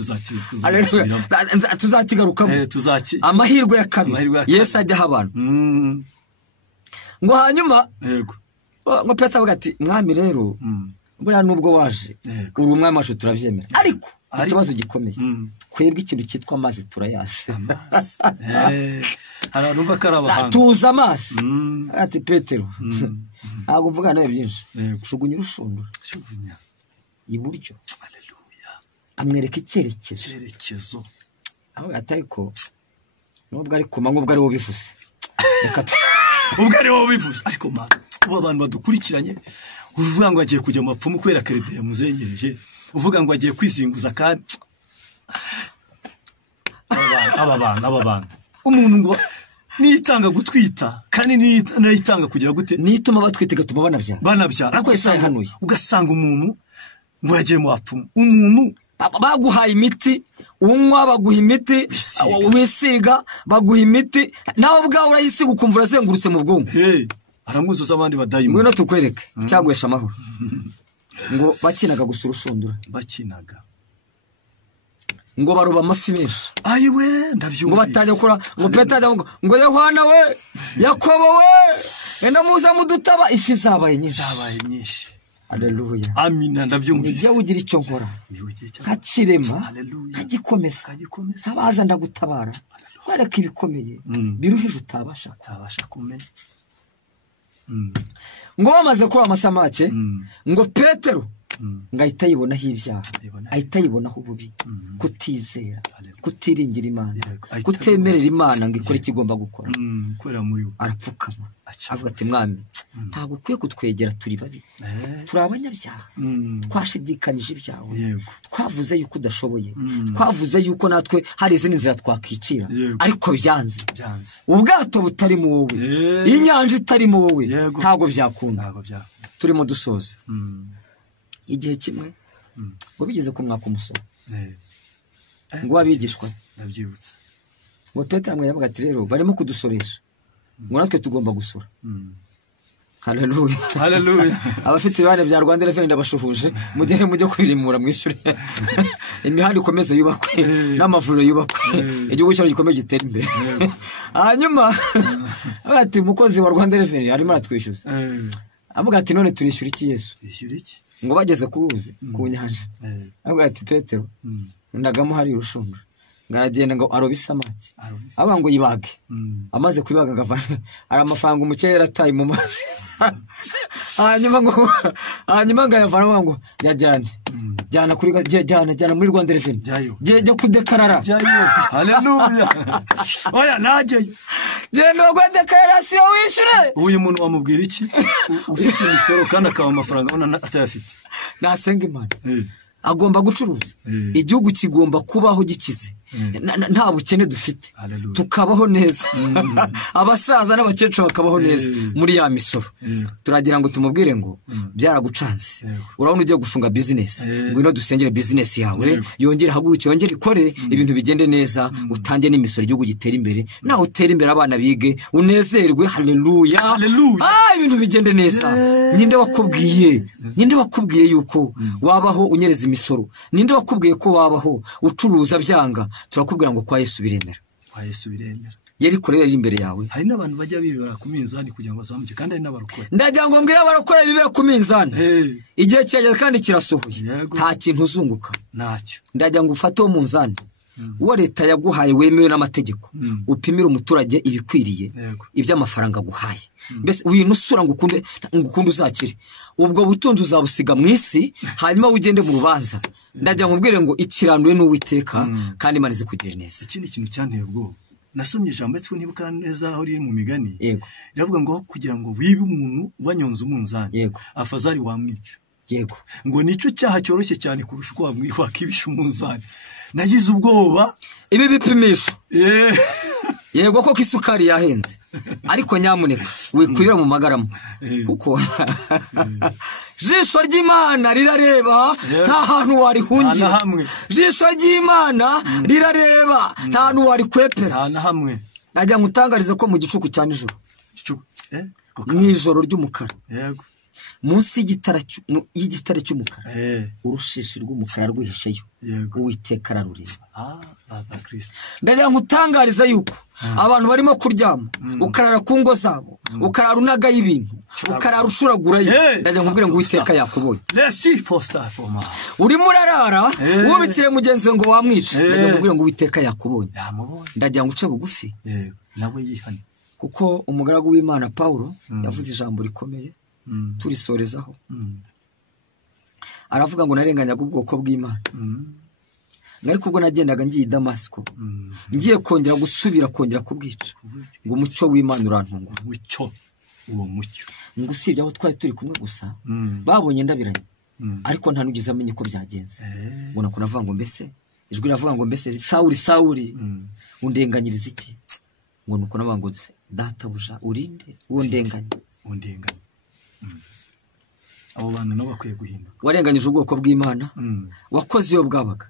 tuzakigarukamo amahirwe ya kabiri Yesu ajyaho abantu ngo hanyuma yego ngo Petero avuga ati mwami rero buriya nubwo waje uri umwami wacu turabyemera ariko ikibazo gikomeye twebwe ikintu cyitwa amazi turayase hararumva karabahanga tuza amazi ati Petero ntabwo mvuga nawe byinshi shugunya urushundura iburyo amwereka icyerekezo aho atariko nubwo ari kuma nk'ubwo ari wo bivuze ubwo ari wowe ubivuze ariko mana ubu abantu badukurikiranye uvuga ngo agiye kujya mu bapfumu kubera kerede yamuzengereje uvuga ngo agiye kwizinguza kandi aba bantu umuntu ngo nitanga gutwita kandi nitanga kugira gute nituma batwite gatuma banabyara ariko ugasanga umuntu ngo yagiye mu bapfumu umuntu baguhaye imiti unywa baguha imiti wisiga baguha imiti nawe ubwawe urayisiga ukumva urazengurutse mu bwonko aramwuzuza abandi badayimo ngwino tukwereke cyagwesha amahoro ngo bakinaga gusa urushundura ngo baruba amafi menshi ayiwe ndabyumvise ngo batajya gukora ngo Petero ngo Yohana we Yakobo we enda muza mudutaba ifi zabaye nyinshi Haleluya amina ndabyumvise nijye ugira icyo nkora nkakirema nkagikomeza abaza ndagutabara kwereka ibikomeye biruhije utabasha kumenya ngo bamaze kuba amasamake ngo Petero ngahita yibonaho ibyaha ahita yibonaho ububi kutizera kutiringira Imana kutemerera Imana ngo ikore ikigomba gukora arapfukama avuga ati mwami ntabwo ukwiye kutwegera turi babi turi abanyabyaha twashidikanyije ibyawe twavuze yuko udashoboye twavuze yuko natwe hari izindi nzira twakicira ariko byanze ubwato butari mu wowe inyanja itari mu wowe ntabwo byakunda turimo dusoza igihe kimwe ngo bigeze ku mwaka umusoro ngo abigishwa nabyibutse ngo Petero amwe ati rero barimo kudusoresha ngo natwe tugomba gusura Haleluya abafite ibane bya Rwanda Revenue ndabashuhuje mujye kwirimura mwishyure imihanda ikomeze yubakwe n'amavuriro yubakwe igihugu cyacu gikomeye gitera imbere hanyuma ati umukozi wa Rwanda Revenue arimo aratwishyuza avuga ati none turishyura iki Yesu ngo bageze ku ruzi ku nyanja avuga ati Petero ndagamo hari urushundura ngaragenda ngo arobe isamaki aba ngo yibage amaze kubibaga ngavana ari amafaranga umukera ataye mu mazi hanyuma ngayavana ngo jyana kuri jyana muri Rwanda Revenue jya kudekarara Haleluya oya naje genda ngo dekararasiyo wishyure uyu muntu wamubwira iki ufite imisoro kandi akaba amafaranga abona atayafite nasenga Imana agomba gucuruza igihugu kigomba kubaho gikize nta bukene dufite tukabaho neza abasaza n'abakecuru bakabaho neza muri ya misoro turagira ngo tumubwire ngo byaragucanze urabona ugiye gufunga business ngwino dusengere business yawe yongere haguruke yongere ikore ibintu bigende neza utange n'imisoro igihugu gitera imbere naho utera imbere abana bige unezerwe haleluya ibintu bigende neza ninde wakubwiye yuko wabaho unyereza imisoro ninde wakubwiye ko wabaho ucuruza byanga turakubwira ngo kwa Yesu biremera yari korera imbere yawe hari n'abantu bajya bibera ku minzani kugira ngo bazamuke kandi hari n'abarokora ndagira ngo mbwira abarokora bibera ku minzani igihe cyageze kandi kirasohoye nta kintu uzunguka ntacyo ndagira ngo ufate uwo munzani uwo leta yaguhaye wemewe n'amategeko upimira umuturage ibikwiriye iby'amafaranga aguhaye mbese winusura ngo ukunde uzakire ubwo butunzi uzabusiga mu isi hanyuma ugende mu rubanza ndagira ngo mbwire ngo ikiranduwe n'Uwiteka kandi Imana izi kugira neza ikindi kintu cyanteye ubwoba nasomye ijambo ndetse nibuka neza aho riri mu migani iravuga ngo kugira ngo wibe umuntu wanyonze umunzani afazari wamwica ngo nico cyaha cyoroshye cyane kurusha uko wakibisha umunzani nagize ubwoba ibi bipimisho yego ko isukari yahenze ariko nyamuneka wikwira mu magarama kuko jisho ry'Imana rirareba nta hantu warihungira jisho ry'Imana rirareba nta hantu warikwepera nta hamwe najya ngutangarize ko mu gicuku cya nijoro mu ijoro ry'umukara yego munsi y'igitare cy'umukara urushishi rw'umukara rwihisheyo Uwiteka ararureba baba Kristo ndagira ngutangariza yuko abantu barimo kuryama ukarara ku ngo zabo ukarara unaga y'ibintu ukarara ucuragurayo ndagira ngubwire ngo Uwiteka yakubonye urimo urarara wubikiye mugenzi we ngo wamwice ndagira ngubwire ngo Uwiteka yakubonye ndagira ngo uce bugufi nawe yihane kuko umugaragu w'Imana Paulo yavuze ijambo rikomeye turisorezaho aravuga ngo narenganyaga ubwoko bw'Imana ariko ubwo nagendaga ngiye i Damasiko ngiye kongera kubwica ngo umucyo w'Imana urantungura. Uwo mucyo ngo usibye aho twari turi kumwe gusa babonye ndabiranye, ariko nta nugize amenye ko byagenze. ngo nakuna avuga ngo mbese ijwi ravuga ngo mbese Sawuli undenganyiriza iki? ngo nuko navuga ngo databuja urinde uwo ndenganya. abo bantu nabo bakwiye guhinduka. warenganyije ubwoko bw'Imana, wakoze iyo bwabaga,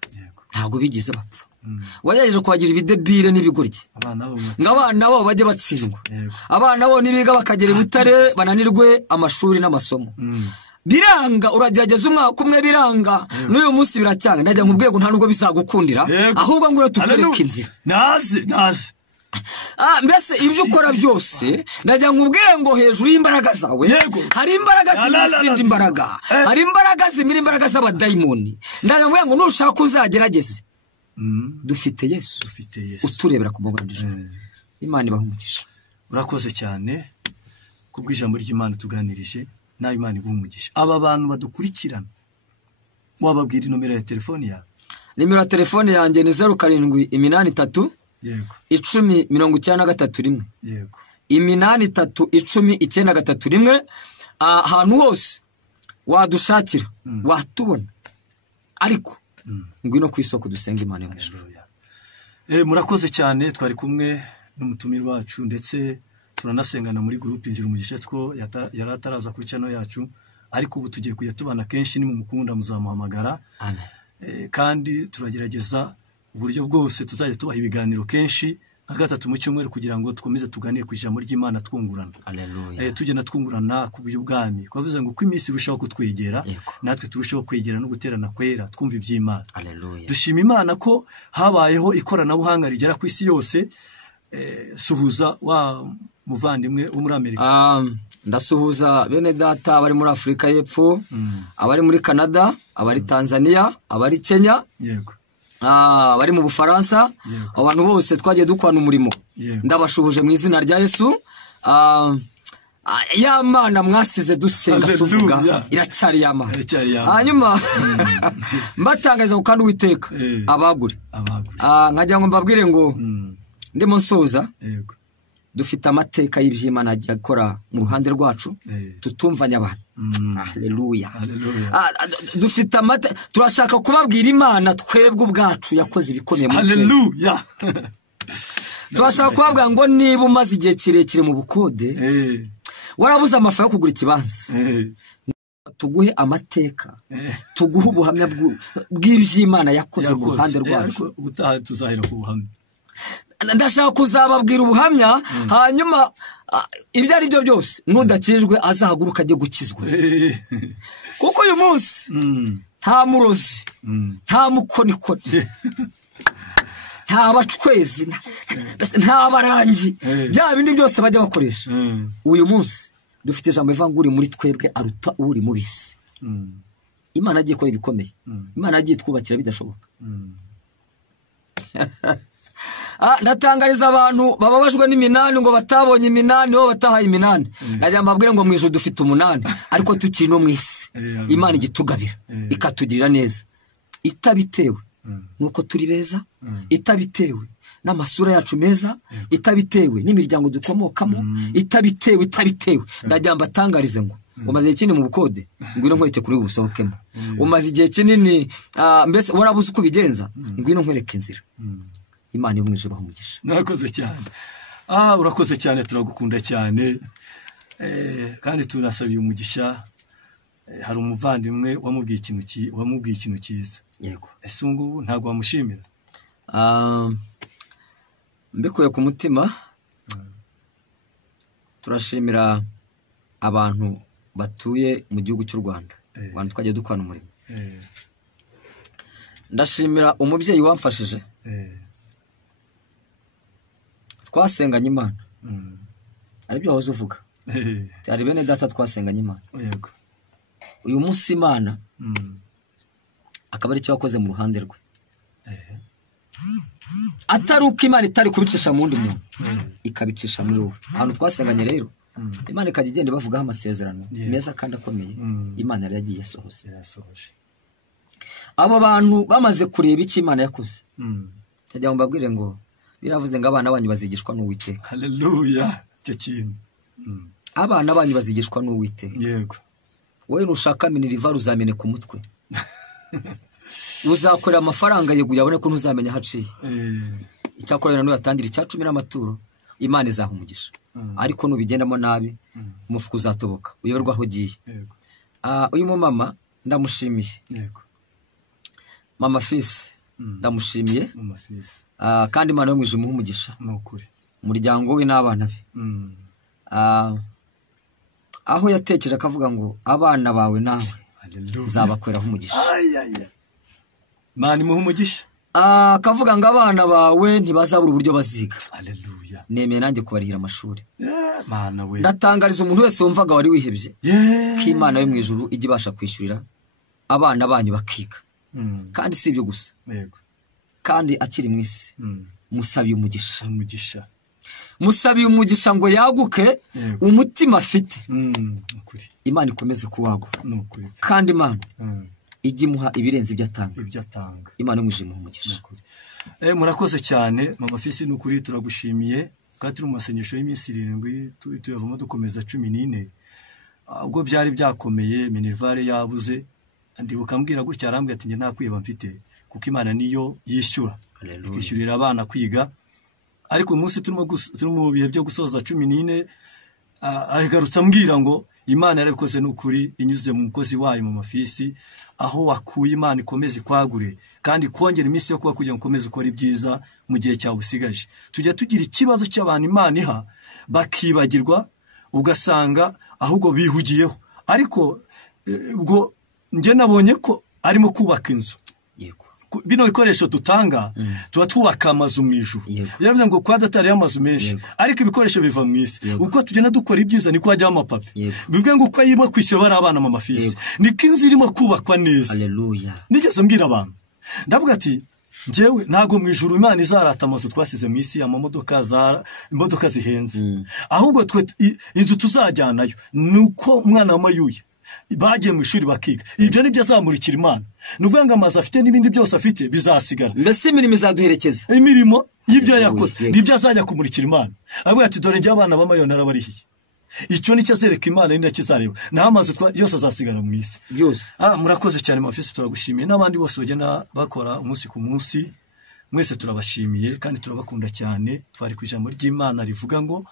ntabwo bigize bapfa. wayaje kubagira ibidebire n'ibigoryi ngo abana bo bajye batsindwa, abana bo nibiga bakagera i Butare bananirwe amashuri n'amasomo. biranga uragerageza umwaka umwe biranga, n'uyu munsi biracyanga. najya nkubwire ngo nta nubwo bizagukundira, ahubwo ngo tutereke inzira. naze mbese ibyo ukora byose najya nkubwire ngo hejuru y'imbaraga zawe hari imbaraga z'izindi mbaraga, hari imbaraga zimira imbaraga z'abadayimoni. najya nkubwire ngo nushaka uzagerageze, dufite Yesu uturebera ku maboko y'ijuru. Imana ibaha umugisha. urakoze cyane kubw'ijambo ry'Imana tuganirije, nawe Imana iguha umugisha. aba bantu badukurikirana wababwira inomero ya telefone yawe? nimero ya telefone yanjye ni 0783 10 yego 83 ahantu hose wadushakira watubona, ariko ngwino ku isoko dusenga Imana y'ijuru. murakoze cyane. twari kumwe n'umutumirwa wacu ndetse turanasengana muri groupe Injira Umugisha two yari ataraza kuri channel yacu, ariko ubu tugiye kujya tubana kenshi. ni mu mukunda muzamuhamagara. Amen. kandi turagerageza uburyo bwose tuzajya tubaha ibiganiro kenshi nka gatatu mu cyumweru kugira ngo dukomeze tuganire ku ijambo ry'Imana twungurana. tugenda twungurana ku by'ubwami. kwavuze ngo uko iminsi irushaho kutwegera natwe turushaho kwegera no guterana kwera twumva iby'Imana. dushima Imana ko habayeho ikoranabuhanga rigera ku isi yose. suhuza wa muvandimwe wo muri Amerika. ndasuhuza bene data abari muri Afurika y'Epfo, abari muri Canada, abari Tanzania, abari Kenya, abari mu Bufaransa, abantu bose twagiye dukwana umurimo. ndabashuhuje mu izina rya Yesu. ya Mana mwasize dusenga tuvuga iracyari ya Mana. hanyuma mbatangariza ko kandi Uwiteka abagure. nkajya ngo mbabwire ngo ndimo nsoza, dufite amateka y'iby'Imana ajya akora mu ruhande rwacu tutumvanya abantu. Haleluya. dufite turashaka kubabwira Imana twebwe ubwacu yakoze ibikomeye mu Haleluya. turashaka kubabwira ngo niba umaze igihe kirekire mu bukode, warabuze amafaranga yo kugura ikibanza, tuguhe amateka, tuguhe ubuhamya bw'iby'Imana yakoze mu ruhande rwacu. ubutaha tuzahera ku buhamya. ndashaka kuzababwira ubuhamya, hanyuma ibyo ari byo byose n'udakijwe azahaguruka ajye gukizwa. kuko uyu munsi nta murozi, nta mukonikoni, nta bacwezi, nta barangi, bya bindi byose bajya bakoresha. uyu munsi dufite ijambo rivuga ngo uri muri twebwe aruta uri mu bisi. Imana agiye ikora ibikomeye. Imana agiye twubakira bidashoboka. ndatangariza abantu bababajwe n'iminani ngo batabonye iminani bo batahaye iminani. najya mbabwira ngo mu ijuru dufite 8, ariko tukiri no mu isi. Imana igitugabira ikatugirira neza, itabitewe nuko turi beza, itabitewe n'amasura yacu meza, itabitewe n'imiryango dukomokamo, itabitewe. ndajya mbatangarize ngo umaze ikindi mu bukode, ngwino nkwereke kuri ubusohokemo. umaze igihe kinini mbese warabuze uko bigenza, ngwino nkwereke inzira. Imana yo mu ijuru umugisha. Narakoze cyane. urakoze cyane, turagukunda cyane. kandi tunasabiye umugisha. hari umuvandimwe wamubwiye ikintu cyiza. Yego. ese ngubu ntago wamushimira? mbikuye ku mutima. turashimira abantu batuye mu gihugu cy'u Rwanda, abantu twagiye dukwana umurimo. ndashimira umubyeyi wamfashije. twasenganye Imana. aribyo wahoze uvuga. ari bene data twasenganye Imana. Yego. uyu munsi Imana akaba ari cyo wakoze mu ruhande rwe. atari uko Imana itari kubicisha mu wundi muntu, ikabicisha muri wowe. ahantu twasenganye rero Imana ikajya igenda bavugaho amasezerano meza kandi akomeye. Imana yari yagiye yasohoje. abo bantu bamaze kureba icyo Imana yakoze ndagira ngo mbabwire ngo biravuze ngo abana banyu bazigishwa n'Uwiteka. Haleluya. Cyo kintu abana banyu bazigishwa n'Uwiteka. Yego. Wowe nushaka Mineriva uzamene ku mutwe uzakorera amafaranga yego yabone ko ntuzamenya haciye. Icyakorera no yatangira icya 10 n'amaturo Imana izaha umugisha. Ariko nubigendamo nabi umufuko uzatoboka uyoberwa aho giye. Yego. Uyu mama ndamushimiye. Yego. Mama Fils ndamushimiye. Mama Fils. Kandi Imana yo mwijima umugisha. Nukuri. Umuryango we n'abana be. Aho yatekereje akavuga ngo abana bawe nawe nzabakoreraho umugisha. Mani muhe umugisha. Akavuga ngo abana bawe ntibazabura uburyo baziga. Haleluya. Nemeye nanjye kubarihira amashuri. Mana we. Ndatangariza umuntu wese wumvaga wari wihebye ko Imana yo mwijuru ijya ibasha kwishyurira abana banyu bakiga. Kandi si ibyo gusa. Yego. Kandi akiri mu isi musabiye umugisha. Umugisha. Musabiye umugisha ngo yaguke umutima afite. Nukuri. Imana ikomeze kuwagura. Nukuri. Kandi Imana ijya imuha ibirenze ibyo atanga. Ibyo atanga. Imana yo mwijima umugisha. Nukuri. Murakoze cyane Mama Fils, nukuri turagushimiye. Kandi turi mu masengesho y'iminsi 7 tuyavamo dukomeza 14. Ubwo byari byakomeye Minervare yabuze ndibuka mbwira gutya arambwira ati nge nta kwiba mfite kuko Imana niyo yishyura. Ikishyurira abana kwiga. Ariko umunsi turi mu bihe byo gusoza 14 ahigarutse ambwira ngo Imana yarabikoze n'ukuri inyuze mu mukozi wayo Mama Fils, aho wakuye Imana ikomeze kwagure kandi kongera iminsi yo kuba kugira ngo ukomeze ukora ibyiza mu gihe cyawe usigaje. Tujya tugira ikibazo cy'abantu Imana iha bakibagirwa ugasanga ahubwo bihugiyeho. Ariko ubwo nge nabonye ko arimo kubaka inzu. Yego. Bino bikoresho dutanga tuba twubaka amazu mu ijuru. Yaravuze ngo kwa datari y'amazu menshi ariko ibikoresho biva mu isi. Uko tugenda dukora ibyiza niko hajya amapafe. Bivuga ngo uko yiba kwishyura bari abana Mama Fils niko inzu irimo kubakwa neza. Haleluya. Nigeze mbwira abantu ndavuga ati njyewe ntago mu ijuru Imana izarata amazu twasize mu isi imodoka zihenze. Ahubwo twe inzu tuzajyanayo nuko umwana wa Mayuya bagiye mu ishuri bakiga. Ibyo nibyo azamurikira Imana. Nuvuga ngo amazi afite n'ibindi byose afite bizasigara. Mbese imirimo izaduherekeza. Imirimo y'ibyo yakoze nibyo azajya kumurikira Imana. Avuga ati dore njye abana b'Amayona arabarihiye. Icyo nicyo azereka Imana n'indi kizareba. Naho amazi yose azasigara mu isi. Byose. Murakoze cyane Mama Fils, turagushimiye n'abandi bose bagenda bakora umunsi ku munsi. Mwese turabashimiye kandi turabakunda cyane. Twari ku ijambo ry'Imana rivuga ngo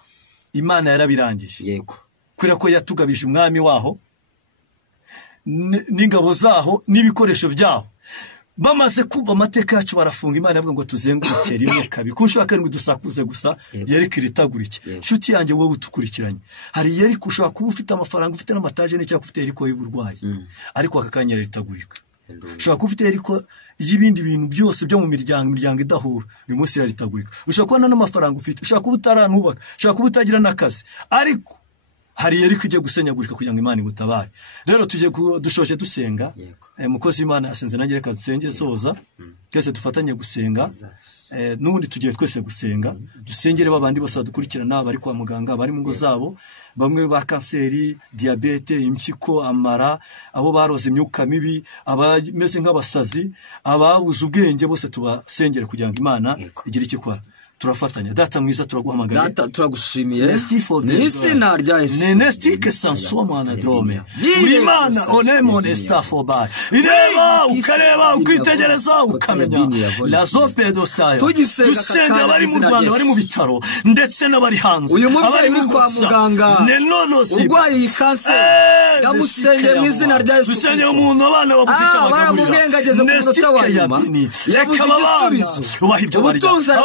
Imana yarabirangije. Yego. Kubera ko yatugabije umwami waho n'ingabo zaho n'ibikoresho byaho. Bamaze kuva amateka yacu barafunga. Imana yavuga ngo tuzenguruke rimwe kabiri kushaka ngo dusakuze gusa yereka iritagurike. Shuti yanjye wowe utukurikiranye hari yereka ushaka kuba ufite amafaranga ufite n'amataje n'icyo ufite yeriko y'uburwayi ariko akakanya ritagurika. Ushaka kuba ufite yeriko y'ibindi bintu byose byo mu miryango idahura uyu munsi yaritagurika. Ushaka kuba n'amafaranga ufite, ushaka kuba utaranubaka, ushaka kuba utagira n'akazi ariko hari yeriko ije gusenyagurika kugira ngo Imana ibutabare. Rero tujye dushoje dusenga. Mukozi Imana yasenze nanjye reka dusenge soza twese dufatanye gusenga. N'ubundi tugiye twese gusenga dusengere babandi bose badukurikirana bari kwa muganga bari mu ngo zabo, bamwe ba kanseri, diabete, impyiko, amara, abo baroze imyuka mibi, abameze nk'abasazi, ababuze ubwenge, bose tubasengere kugira ngo Imana igire icyo ikora. Turafatanya. Data mwiza turaguhamagaye. Data turagushimiye. N'izina rya Yesu. Nenestike sansoma na drome. Urimana onemo nestafoba. Ireba ukareba ukitegereza ukamenya. La zope dostaya. Dusenga bari mu Rwanda bari mu bitaro ndetse n'abari hanze. Uyu mubyeyi ni kwa muganga. Urwaye kanseri. Yamusengeye mu izina rya Yesu. Dusengeye umuntu abana babufite abagabura. Nestika yabini. Reka babana. Ubahibyo bari.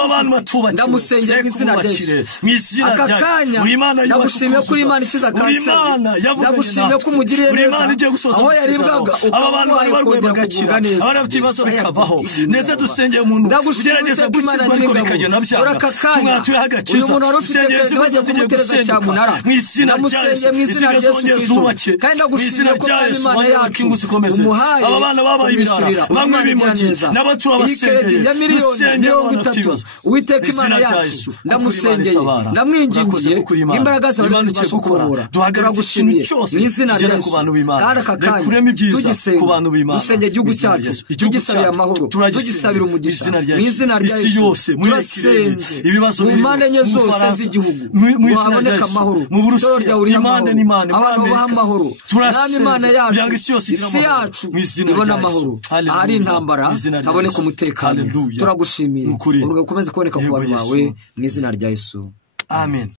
Abantu ndamusengera mu izina rya Yesu. Aka kanya ndagushimiye ko Imana ikiza kanseri. Ndagushimiye ko umugiriye neza. Aho yaribwaga abantu bari bagakira neza. Abafite ibibazo bikabaho. Neza dusengeye umuntu ugerageza gukizwa ariko bikagenda byanga. Tumwatuye hagakiza. Dusengeye zubaza zigiye cyamunara. Mu izina rya Yesu. Kandi ndagushimiye ko Imana yacu umuhaye aba bana babaye ibirara. Bamwe bimogi n'abatura basengeye. Dusengeye Uwiteka Imana yacu ndamusengeye ndamwingingiye imbaraga zawe zibasha kubura turagushimiye mu izina rya Yesu kandi aka kanya tugisenga dusengeye igihugu cyacu tugisabira amahoro tugisabira umugisha mu izina rya Yesu turasenze mu mpande enye zose z'igihugu haboneka amahoro itoro ryawe uriho amahoro abantu babaha amahoro mwami Imana yacu isi yacu ibona amahoro ahari intambara haboneka umutekano turagushimiye ukomeze kuboneka ku bantu bawe mu izina rya Yesu amen.